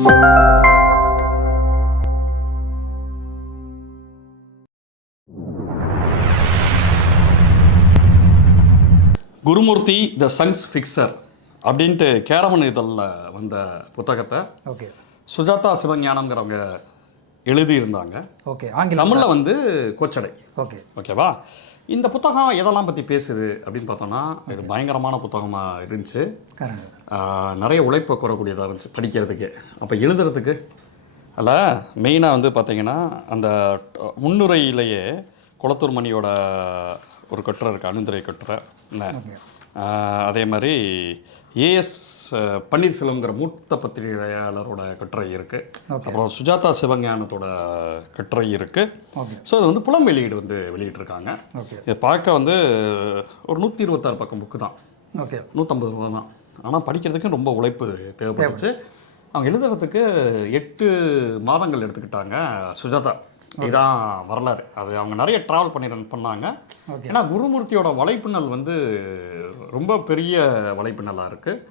குருமூர்த்தி த chunks fixture அப்படின்ட்டு caravan இதழில் வந்த புத்தகத்தை சுஜாதா சிவஞானம்ங்கிறவங்க எழுதியிருந்தாங்க. தமிழில் வந்து கோச்சடை. ஓகேவா? இந்த புத்தகம் எதெல்லாம் பற்றி பேசுது அப்படின்னு பார்த்தோன்னா, இது பயங்கரமான புத்தகமாக இருந்துச்சு. நிறைய உழைப்பை கூறக்கூடியதாக இருந்துச்சு படிக்கிறதுக்கு. அப்போ எழுதுறதுக்கு அதில் மெயினாக வந்து பார்த்திங்கன்னா, அந்த முன்னுரையிலேயே குளத்தூர் மணியோட ஒரு கட்டுரை இருக்குது, அணுந்துரை கட்டுரை. அதே மாதிரி ஏஎஸ் பன்னீர்செல்வங்கிற மூத்த பத்திரிகையாளரோட கட்டுரை இருக்குது. அப்புறம் சுஜாதா சிவஞானத்தோட கட்டுரை இருக்குது. ஸோ அது வந்து புலம் வெளியீடு வந்து வெளியிட்டிருக்காங்க. இதை பார்க்க வந்து ஒரு 126 பக்கம் புக்கு தான், 150 ரூபா தான். ஆனால் படிக்கிறதுக்கு ரொம்ப உழைப்பு தேவைப்பட்டுச்சு. அவங்க எழுதுறதுக்கு 8 மாதங்கள் எடுத்துக்கிட்டாங்க சுஜாதா. இதுதான் வரலாறு. அது அவங்க நிறைய ட்ராவல் பண்ணாங்க. ஏன்னா குருமூர்த்தியோட வலைப்பின்னல் வந்து ரொம்ப பெரிய வலைப்பின்னலாக இருக்குது.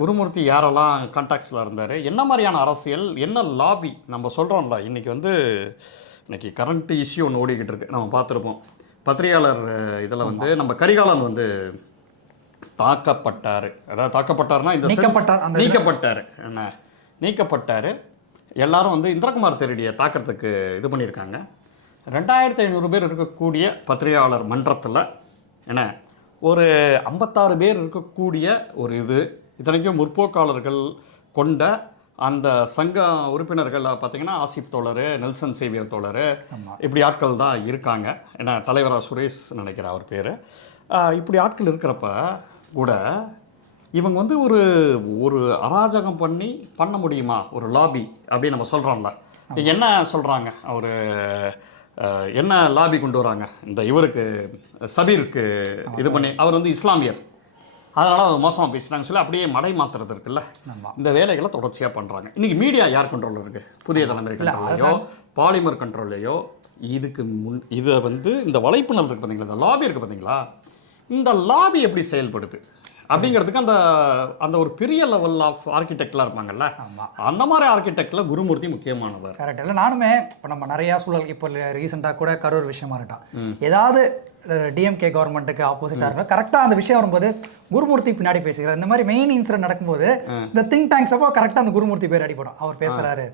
குருமூர்த்தி யாரெல்லாம் கான்டாக்ட்ஸில் இருந்தார், என்ன மாதிரியான அரசியல், என்ன லாபி. நம்ம சொல்கிறோம்ல, இன்றைக்கி கரண்ட் இஷ்யூ ஒன்று ஓடிக்கிட்டு இருக்கு, நம்ம பார்த்துருப்போம். பத்திரிகையாளர் இதில் வந்து நம்ம கரிகாலன் வந்து தாக்கப்பட்டார். அதாவது தாக்கப்பட்டார்னா இந்த நீக்கப்பட்டார். எல்லாரும் வந்து இந்திரகுமார் தெரடியை தாக்கிறதுக்கு இது பண்ணியிருக்காங்க. 2500 பேர் இருக்கக்கூடிய பத்திரிகையாளர் மன்றத்தில் ஒரு 56 பேர் இருக்கக்கூடிய ஒரு இத்தனைக்கும் முற்போக்காளர்கள் கொண்ட அந்த சங்க உறுப்பினர்கள் பார்த்திங்கன்னா ஆசிப் தோழர், நெல்சன் சேவியர் தோழர், இப்படி ஆட்கள் தான் இருக்காங்க. தலைவராக சுரேஷ் நினைக்கிற அவர் பேர். இப்படி ஆட்கள் இருக்கிறப்ப கூட இவங்க வந்து ஒரு அராஜகம் பண்ண முடியுமா, ஒரு லாபி அப்படின்னு நம்ம சொல்கிறோம்ல. என்ன சொல்கிறாங்க, அவர் என்ன லாபி கொண்டு வராங்க, இந்த இவருக்கு சபீருக்கு இது பண்ணி, அவர் வந்து இஸ்லாமியர், அதனால் அது மோசமாக பேசுகிறாங்க சொல்லி அப்படியே மடை மாற்றுறது இருக்குல்ல. இந்த வேலைகளை தொடர்ச்சியாக பண்ணுறாங்க. இன்றைக்கி மீடியா யார் கண்ட்ரோலில் இருக்குது? புதிய தலைமுறை கண்ட்ரோல்லையோ பாலிமர் கண்ட்ரோல்லையோ. இதை வந்து இந்த வலைப்பின்னல் இருக்குது பார்த்தீங்களா, இந்த லாபி இருக்குது பார்த்தீங்களா, இந்த லாபி எப்படி செயல்படுது அப்படிங்கிறதுக்கு அந்த ஒரு பெரிய லெவல் ஆஃப் ஆர்கிடெக்ட்லாம் இருப்பாங்கல்ல, அந்த மாதிரி ஆர்கிடெக்டில் குருமூர்த்தி முக்கியமானவர். கரெக்ட். இல்லை நானுமே இப்போ நம்ம நிறையா சூழல், இப்போ ரீசெண்டாக கூட கரூர் விஷயமா இருக்கட்டும், ஏதாவது டிஎம்கே கவர்மெண்ட்டுக்கு ஆப்போசிட்டாக இருக்கும், கரெக்டாக அந்த விஷயம் வரும்போது குருமூர்த்தி பின்னாடி பேசுகிறார். இந்த மாதிரி மெயின் இன்சிடென்ட் நடக்கும்போது இந்த திங்க் டேங்க்ஸ் அப்போ கரெக்டாக அந்த குருமூர்த்தி பேர் அடிப்படும். அவர் பேசுகிறாரு,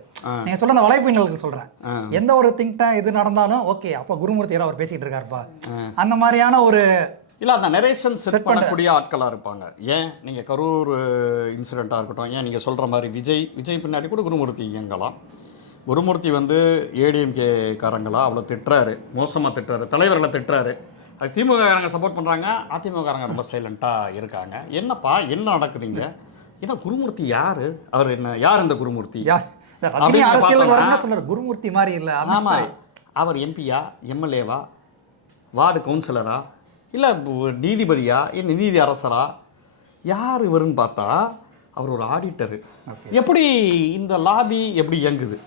நீங்கள் சொல்ல அந்த வலைப்பின்னலுக்கு சொல்கிறேன், எந்த ஒரு திங்க் டேங்க் இது நடந்தாலும் ஓகே அப்போ குருமூர்த்தியால் அவர் பேசிகிட்டு இருக்காருப்பா, அந்த மாதிரியான ஒரு இல்லை அந்த நரேஷன் செட் பண்ணக்கூடிய ஆட்களாக இருப்பாங்க. ஏன் நீங்கள் கரூர் இன்சிடெண்ட்டாக இருக்கட்டும், ஏன் நீங்கள் சொல்கிற மாதிரி விஜய் பின்னாடி கூட குருமூர்த்தி இயங்கலாம். குருமூர்த்தி வந்து ஏடிஎம்கே காரங்களா அவ்வளோ திட்டுறாரு, மோசமாக திட்டுறாரு, தலைவர்களை திட்டுறாரு. அது திமுககாரங்க சப்போர்ட் பண்ணுறாங்க, அதிமுககாரங்க ரொம்ப சைலண்ட்டாக இருக்காங்க. என்னப்பா என்ன நடக்குதுங்க? ஏன்னா குருமூர்த்தி யார், அவர் யார் இந்த குருமூர்த்தி? குருமூர்த்தி மாதிரி இல்லை. ஆமாம், அவர் எம்பியா, எம்எல்ஏவா, வார்டு கவுன்சிலரா, இல்லை நீதிபதியா, நீதி அரசரா, யார் இவருன்னு பார்த்தா அவர் ஒரு ஆடிட்டரு. எப்படி இந்த லாபி எப்படி இயங்குது,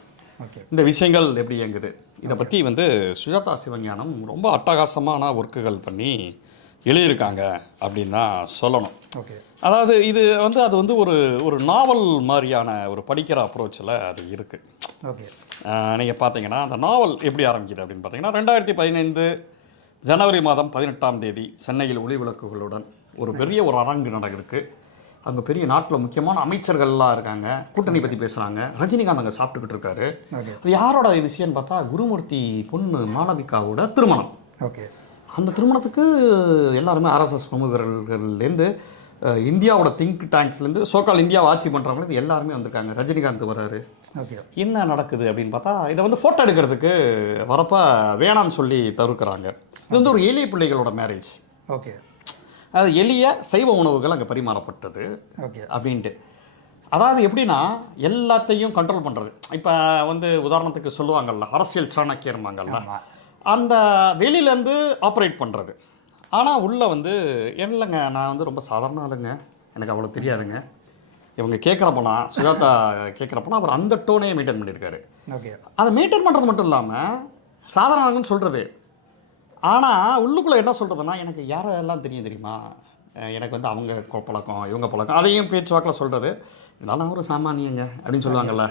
இந்த விஷயங்கள் எப்படி இயங்குது, இதை பற்றி வந்து சுஜாதா சிவஞானம் ரொம்ப அட்டகாசமான ஒர்க்குகள் பண்ணி எழுதியிருக்காங்க அப்படின்னு தான் சொல்லணும். அதாவது இது வந்து அது வந்து ஒரு நாவல் மாதிரியான ஒரு படிக்கிற அப்ரோச்சில் அது இருக்குது. நீங்கள் பார்த்தீங்கன்னா அந்த நாவல் எப்படி ஆரம்பிக்குது அப்படின்னு பார்த்தீங்கன்னா, 2015 ஜனவரி மாதம் 18ஆம் தேதி சென்னையில் ஒளி விளக்குகளுடன் ஒரு பெரிய ஒரு அரங்கு நடக்குது. அங்கே பெரிய நாட்டில் முக்கியமான அமைச்சர்கள்லாம் இருக்காங்க, கூட்டணி பற்றி பேசுகிறாங்க. ரஜினிகாந்த் அங்கே சாப்பிட்டுக்கிட்டு இருக்காரு. அது யாரோட விஷயம்னு பார்த்தா குருமூர்த்தி பொண்ணு மாளவிகாவோட திருமணம். அந்த திருமணத்துக்கு எல்லாருமே ஆர்எஸ்எஸ் பிரமுகர்கள்லேருந்து, இந்தியாவோட திங்க் டேங்க்ஸ்லேருந்து, சோக்கால் இந்தியாவை ஆட்சி பண்ணுறவங்களுக்கு எல்லாருமே வந்திருக்காங்க. ரஜினிகாந்த் வராரு. என்ன நடக்குது அப்படின்னு பார்த்தா, இதை வந்து ஃபோட்டோ எடுக்கிறதுக்கு வரப்போ வேணான்னு சொல்லி தவிர்க்கிறாங்க. இது வந்து ஒரு எளிய பிள்ளைகளோட மேரேஜ். அது எளிய சைவ உணவுகள் அங்கே பரிமாறப்பட்டது அப்படின்ட்டு. அதாவது எப்படின்னா எல்லாத்தையும் கண்ட்ரோல் பண்ணுறது. இப்போ வந்து உதாரணத்துக்கு சொல்லுவாங்கள்ல, அரசியல் சாணக்கியர்மாங்கள்ல, அந்த வெளியிலேருந்து ஆப்ரேட் பண்ணுறது. ஆனால் உள்ளே வந்து இல்லைங்க, நான் வந்து ரொம்ப சாதாரண ஆளுங்க, எனக்கு அவ்வளோ தெரியாதுங்க. இவங்க கேட்குறப்போலாம், சுஜாதா கேட்குறப்போலாம் அவர் அந்த டோனையே மெயின்டைன் பண்ணியிருக்காரு. அதை மெயின்டைன் பண்ணுறது மட்டும் இல்லாமல் சாதாரண ஆளுங்கன்னு சொல்கிறது. ஆனால் உள்ளுக்குள்ளே என்ன சொல்கிறதுனா, எனக்கு யாரெல்லாம் தெரியுமா, எனக்கு வந்து அவங்க பழக்கம், இவங்க பழக்கம், அதையும் பேச்சுவாக்கில் சொல்கிறது. இருந்தாலும் ஒரு சாமானியங்க அப்படின்னு சொல்லுவாங்கள்ல,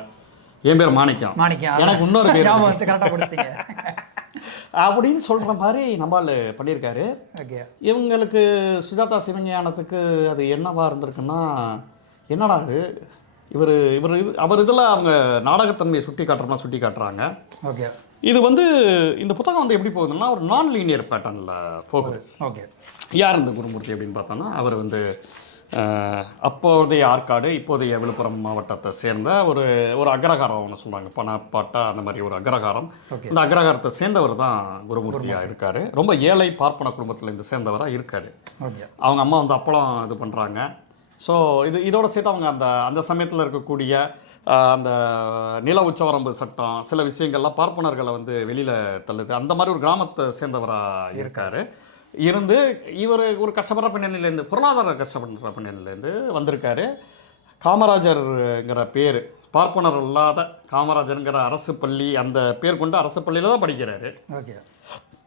என் பேர் மாணிக்கம். மாணிக்கம் எனக்கு இன்னொரு பேர் ஞாபகம் வச்சு கரெக்டாக படிச்சிட்டீங்க அப்படின்னு சொல்கிற மாதிரி நம்மால் பண்ணியிருக்காரு. ஓகே. இவங்களுக்கு சுஜாதா சிவஞானத்துக்கு அது என்னவா இருந்திருக்குன்னா, என்னடா அது அவர் இதில் அவங்க நாடகத்தன்மையை சுட்டி காட்டுறாங்க. ஓகே. இது வந்து இந்த புத்தகம் வந்து எப்படி போகுதுன்னா ஒரு நான் லீனியர் பேட்டர்னில் போகுது. ஓகே. யார் இந்த குருமூர்த்தி அப்படின்னு பார்த்தோன்னா, அவர் வந்து அப்போதைய ஆற்காடு இப்போதைய விழுப்புரம் மாவட்டத்தை சேர்ந்த ஒரு அக்ரஹாரம் ஒன்று சொல்கிறாங்க, பணப்பாட்டா அந்த மாதிரி ஒரு அக்ரஹாரம். இந்த அக்ரஹாரத்தை சேர்ந்தவர் தான் குருமூர்த்தியாக இருக்கார். ரொம்ப ஏழை பார்ப்பன குடும்பத்தில் இருந்து சேர்ந்தவராக இருக்கார். அவங்க அம்மா வந்து அப்பளம் இது பண்ணுறாங்க. ஸோ இதோட சேர்த்து அவங்க அந்த சமயத்தில் இருக்கக்கூடிய அந்த நில உச்சவரம்பு சட்டம் சில விஷயங்கள்லாம் பார்ப்பனர்களை வந்து வெளியில் தள்ளுது. அந்த மாதிரி ஒரு கிராமத்தை சேர்ந்தவராக இருக்கார். இருந்து இவர் ஒரு கஷ்டப்படுற பின்னணியிலேருந்து, பொருளாதார கஷ்டப்படுற பின்னணியிலேருந்து வந்திருக்காரு. காமராஜருங்கிற பேர், பார்ப்பனர் இல்லாத காமராஜருங்கிற அரசு பள்ளி, அந்த பேர் கொண்டு அரசு பள்ளியில் தான் படிக்கிறாரு. ஓகே.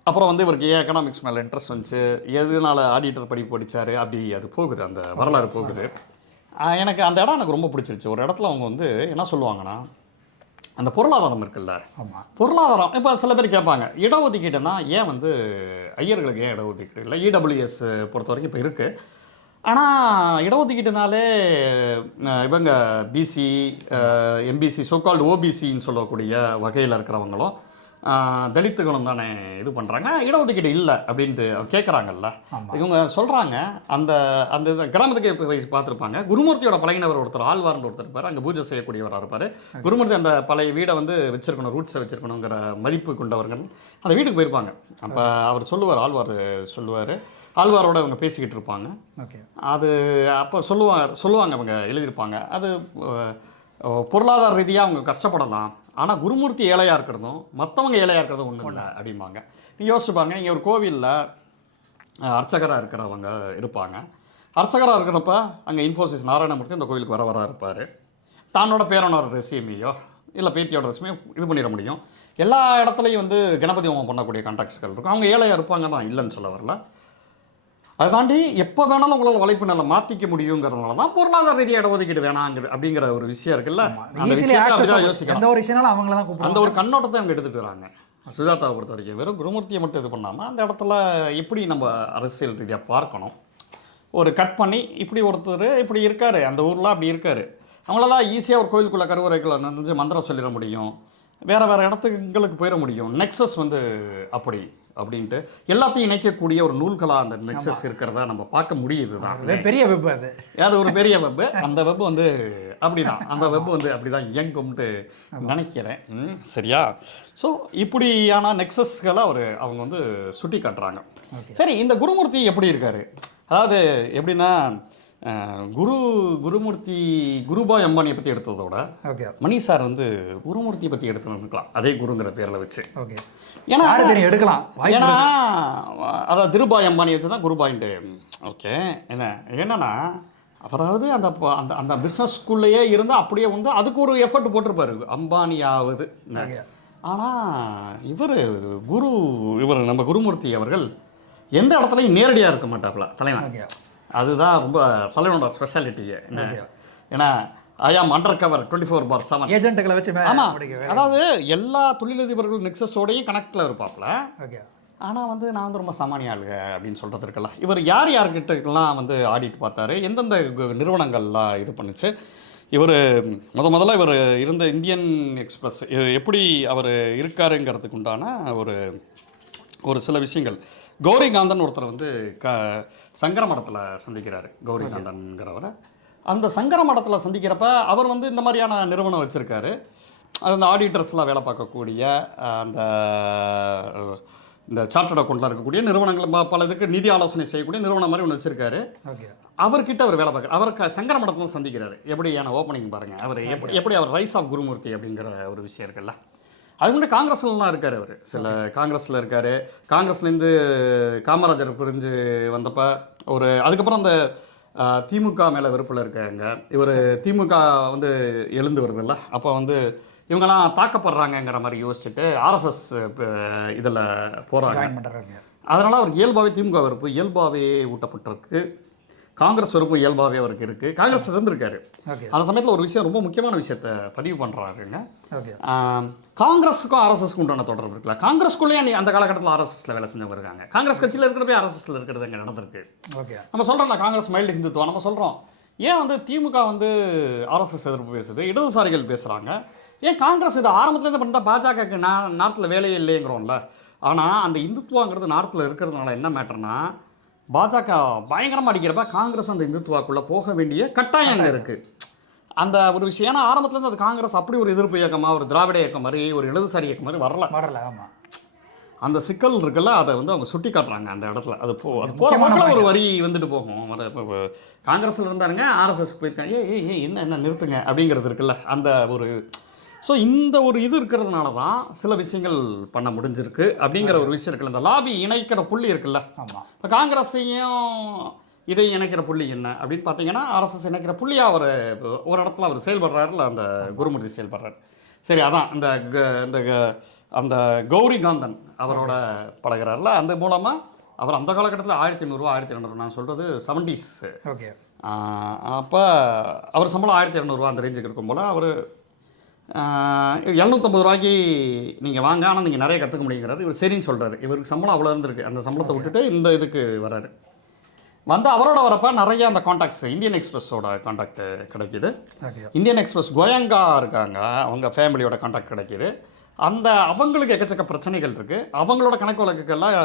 அப்புறம் வந்து இவருக்கு ஏன் எக்கனாமிக்ஸ் மேலே இன்ட்ரெஸ்ட் வந்துச்சு, எதனால ஆடிட்டர் படிப்பு படித்தார், அப்படி அது போகுது, அந்த வரலாறு போகுது. எனக்கு அந்த இடம் எனக்கு ரொம்ப பிடிச்சிருச்சு. ஒரு இடத்துல அவங்க வந்து என்ன சொல்லுவாங்கன்னா, அந்த பொருளாதாரம் இருக்குல்ல, பொருளாதாரம் இப்போ சில பேர் கேட்பாங்க, இடஒதுக்கீடுனா ஏன் வந்து ஐயர்களுக்கு ஏன் இடஒதுக்கீடு இல்லை? இடபிள்யூஎஸ் பொறுத்த வரைக்கும் இப்போ இருக்குது. ஆனால் இடஒதுக்கீடுனாலே இவங்க பிசி, எம்பிசி, சோகால்டு ஓபிசின்னு சொல்லக்கூடிய வகையில் இருக்கிறவங்களும் தலித்துகளும் தானே இது பண்ணுறாங்க, இடஒதுக்கீடு இல்லை அப்படின்ட்டு கேட்குறாங்கல்ல. இவங்க சொல்கிறாங்க, அந்த அந்த கிராமத்துக்கு வயசு பார்த்துருப்பாங்க. குருமூர்த்தியோட பழகினவர் ஒருத்தர், ஆழ்வார்னு ஒருத்தர் இருப்பார், அங்கே பூஜை செய்யக்கூடியவராக இருப்பார். குருமூர்த்தி அந்த பழைய வீடை வந்து வச்சிருக்கணும், ரூட்ஸை வச்சிருக்கணுங்கிற மதிப்பு கொண்டவர்கள் அந்த வீட்டுக்கு போயிருப்பாங்க. அப்போ அவர் சொல்லுவார், ஆழ்வார் சொல்லுவார், ஆழ்வாரோட அவங்க பேசிக்கிட்டு இருப்பாங்க. அது அப்போ சொல்லுவாங்க அவங்க எழுதியிருப்பாங்க, அது பொருளாதார ரீதியாக அவங்க கஷ்டப்படலாம், ஆனால் குருமூர்த்தி ஏழையாக இருக்கிறதும் மற்றவங்க ஏழையாக இருக்கிறதும் ஒன்றும் இல்லை அப்படிம்பாங்க. யோசிச்சுப்பாங்க, இங்கே ஒரு கோவிலில் அர்ச்சகராக இருக்கிறவங்க இருப்பாங்க. அர்ச்சகராக இருக்கிறப்ப அங்கே இன்ஃபோசிஸ் நாராயணமூர்த்தி அந்த கோவிலுக்கு வர இருப்பார். தன்னோட பேரனோட ரெசியூமையோ இல்லை பேத்தியோட ரெசியூமையோ இது பண்ணிட முடியும். எல்லா இடத்துலையும் வந்து கணபதி ஹோமம் பண்ணக்கூடிய கான்டாக்ட்ஸ்கள் இருக்கும். அவங்க ஏழையாக இருப்பாங்க தான், இல்லைன்னு சொல்ல வரல. அதை தாண்டி எப்போ வேணாலும் உங்களால் வலைப்பு நிலை மாற்றிக்க முடியுங்கிறதுனால தான் பொருளாதார ரீதியாக இடஒதுக்கீடு வேணாங்கிற அப்படிங்கிற ஒரு விஷயம் இருக்குல்ல. அந்த விஷயத்தை யோசிக்கலாம். அந்த ஒரு கண்ணோட்டத்தை அவங்க எடுத்துகிட்டு வராங்க. சுஜாதாவை பொறுத்த வரைக்கும் வெறும் குருமூர்த்தியை மட்டும் இது பண்ணாமல் அந்த இடத்துல எப்படி நம்ம அரசியல் ரீதியாக பார்க்கணும், ஒரு கட் பண்ணி இப்படி ஒருத்தர் இப்படி இருக்கார், அந்த ஊரில் அப்படி இருக்கார், அவங்களால ஈஸியாக ஒரு கோயிலுக்குள்ளே கருவறைக்குள்ள நினைஞ்சு மந்திரம் சொல்லிட முடியும், வேறு இடத்துங்களுக்கு போயிட முடியும். நெக்ஸஸ் வந்து அப்படி அப்படின்ட்டு எல்லாத்தையும் இணைக்கக்கூடிய ஒரு நூல்களாக அந்த நெக்ஸஸ் இருக்கிறதா நம்ம பார்க்க முடியுது. தான் பெரிய வெப், அது ஒரு பெரிய வெப்பு. அந்த வெப்பு வந்து அப்படிதான், அந்த வெப்பு வந்து அப்படி தான் இயங்கும்ட்டு நினைக்கிறேன். சரியா? ஸோ இப்படியான நெக்ஸஸ்களை அவங்க வந்து சுட்டி காட்டுறாங்க. சரி, இந்த குருமூர்த்தி எப்படி இருக்காரு? அதாவது எப்படின்னா, குருமூர்த்தி குருபாய் அம்பானியை பற்றி எடுத்ததோட மணி சார் வந்து குருமூர்த்தியை பற்றி எடுத்துக்கலாம், அதே குருங்கிற பேரில் வச்சு. ஏன்னா ஏன்னா அதாவது திருபாய் அம்பானி வச்சு தான் குருபாயின்ட்டு. ஓகே, என்னன்னா அவராவது அந்த அந்த அந்த பிஸ்னஸ் ஸ்கூல்லையே இருந்தால் அப்படியே வந்து அதுக்கு ஒரு எஃபர்ட் போட்டிருப்பாரு அம்பானியாவது. ஆனால் இவர் நம்ம குருமூர்த்தி அவர்கள் எந்த இடத்துலையும் நேரடியாக இருக்க மாட்டாப்புல தலைவன். அதுதான் ரொம்ப தலைவனோட ஸ்பெஷாலிட்டியே. ஏன்னா ஐ ஆம் அண்டர் கவர் 24/7 ஏஜென்ட்டுகளை வச்சு. ஆமாம், அதாவது எல்லா தொழிலதிபர்கள் நெக்ஸஸோடையும் கனெக்டில் இருப்பாப்புல. ஆனால் வந்து நான் வந்து ரொம்ப சாமானிய ஆளுங்க அப்படின்னு சொல்கிறது இருக்குல்ல. இவர் யார்கிட்டலாம் வந்து ஆடிட் பார்த்தாரு, எந்தெந்த நிறுவனங்கள்லாம் இது பண்ணுச்சு. இவர் முதல்ல இவர் இருந்த இந்தியன் எக்ஸ்பிரஸ் எப்படி அவர் இருக்காருங்கிறதுக்கு உண்டான ஒரு சில விஷயங்கள். கௌரிகாந்தன் ஒருத்தர் வந்து சங்கர மடத்தில் சந்திக்கிறாரு. கௌரிகாந்தன்கிறவரை அந்த சங்கர மடத்தில் சந்திக்கிறப்ப அவர் வந்து இந்த மாதிரியான நிறுவனம் வச்சுருக்காரு. அது அந்த ஆடிட்டர்ஸ்லாம் வேலை பார்க்கக்கூடிய இந்த சார்ட்டர்ட் அக்கௌண்ட்டில் இருக்கக்கூடிய நிறுவனங்கள் பல இதுக்கு நிதி ஆலோசனை செய்யக்கூடிய நிறுவனம் மாதிரி ஒன்று வச்சுருக்காரு. அவர்கிட்ட அவர் வேலை பார்க்குறாரு. அவர் சங்கர மடத்தில் சந்திக்கிறாரு. எப்படியான ஓப்பனிங் பாருங்கள். அவர் எப்படி அவர் ரைஸ் ஆஃப் குருமூர்த்தி அப்படிங்கிற ஒரு விஷயம் இருக்குல்ல. அது வந்து காங்கிரஸ்லாம் இருக்கார். அவர் சில காங்கிரஸில் இருக்கார். காங்கிரஸ்லேருந்து காமராஜர் பிரிஞ்சு வந்தப்போ அதுக்கப்புறம் அந்த திமுக மேலே வெறுப்பில் இருக்காங்க. இவர் திமுக வந்து எழுந்து வருதில்ல, அப்போ வந்து இவங்கெல்லாம் தாக்கப்படுறாங்கங்கிற மாதிரி யோசிச்சுட்டு ஆர்எஸ்எஸ் இதில் போகிறாங்க. அதனால் அவர் இயல்பாகவே திமுக வெறுப்பு இயல்பாகவே ஊட்டப்பட்டிருக்கு. காங்கிரஸ் வெறுப்பு இயல்பாகவே அவருக்கு இருக்குது. காங்கிரஸ் இருந்திருக்காரு. ஓகே அந்த சமயத்தில் ஒரு விஷயம், ரொம்ப முக்கியமான விஷயத்தை பதிவு பண்ணுறாருங்க. ஓகே காங்கிரஸுக்கும் ஆர்எஸ்எஸ்க்கும் உண்டான தொடர்பு இருக்குல்ல. காங்கிரஸ்குள்ளேயே அந்த காலகட்டத்தில் ஆர்எஸ்எஸ்ல வேலை செஞ்சவங்க இருக்காங்க. காங்கிரஸ் கட்சியில் இருக்கிறப்ப ஆர்எஸ்எஸ்ல இருக்கிறது அங்கே நடந்திருக்கு. ஓகே நம்ம சொல்கிறோம்ல, காங்கிரஸ் மைல்டு ஹிந்துத்துவம். நம்ம சொல்கிறோம், ஏன் வந்து திமுக வந்து ஆர்எஸ்எஸ் எதிர்ப்பு பேசுது, இடதுசாரிகள் பேசுகிறாங்க, ஏன் காங்கிரஸ் இது ஆரம்பத்துலேருந்து பண்ணிட்டா பாஜகக்கு நார்த்தில் வேலையே இல்லைங்கிறோம்ல. ஆனால் அந்த இந்துத்துவாங்கிறது நார்த்தில் இருக்கிறதுனால என்ன மேட்டர்னா, பாஜக பயங்கரமாக அடிக்கிறப்ப காங்கிரஸ் அந்த இந்துத்துவாக்குள்ளே போக வேண்டிய கட்டாயம் இருக்குது. அந்த ஒரு விஷயம், ஏன்னா ஆரம்பத்துலேருந்து அது காங்கிரஸ் அப்படி ஒரு எதிர்ப்பு இயக்கமாக, ஒரு திராவிட இயக்கம் மாதிரி, ஒரு இடதுசாரி இயக்கம் மாதிரி வரல. ஆமாம், அந்த சிக்கல் இருக்குல்ல, அதை வந்து அவங்க சுட்டி காட்டுறாங்க அந்த இடத்துல. அது போகிற ஒரு வரி வந்துட்டு போகும். இப்போ காங்கிரஸில் இருந்தாருங்க, ஆர்எஸ்எஸ்க்கு போயிருக்காங்க, என்ன நிறுத்துங்க அப்படிங்கிறது இருக்குல்ல, அந்த ஒரு. ஸோ இந்த ஒரு இது இருக்கிறதுனால தான் சில விஷயங்கள் பண்ண முடிஞ்சிருக்கு அப்படிங்கிற ஒரு விஷயம் இருக்குல்ல. இந்த லாபி இணைக்கிற புள்ளி இருக்குல்ல. ஆமாம். இப்போ காங்கிரஸையும் இதையும் இணைக்கிற புள்ளி என்ன அப்படின்னு பார்த்தீங்கன்னா, ஆர்எஸ்எஸ் இணைக்கிற புள்ளியாக அவர் ஒரு இடத்துல அவர் செயல்படுறாருல, அந்த குருமூர்த்தி செயல்படுறாரு. சரி, அதான் இந்த அந்த கௌரி காந்தன் அவரோட பழகிறாருல, அந்த மூலமாக அவர் அந்த காலகட்டத்தில் 1500 1200, நான் சொல்கிறது 70s. ஓகே. அப்போ அவர் சம்பளம் 1200 அந்த ரேஞ்சுக்கு இருக்கும் போல், அவர் 750 ரூபாய்க்கு நீங்கள் வாங்க, ஆனால் நீங்கள் நிறைய கற்றுக்க முடியுங்கிறாரு. இவர் சரின்னு சொல்கிறாரு. இவருக்கு சம்பளம் அவ்வளோ இருந்திருக்கு. அந்த சம்பளத்தை விட்டுட்டு இந்த இதுக்கு வராரு. வந்து அவரோட வரப்போ நிறைய அந்த காண்டாக்ட்ஸ், இந்தியன் எக்ஸ்பிரஸோட காண்டாக்ட் கிடைக்கிது. இந்தியன் எக்ஸ்பிரஸ் கோயங்கா இருக்காங்க, அவங்க ஃபேமிலியோட காண்டாக்ட் கிடைக்கிது. அந்த அவங்களுக்கு எக்கச்சக்க பிரச்சனைகள் இருக்குது. அவங்களோட கணக்கு வழக்குக்கெல்லாம்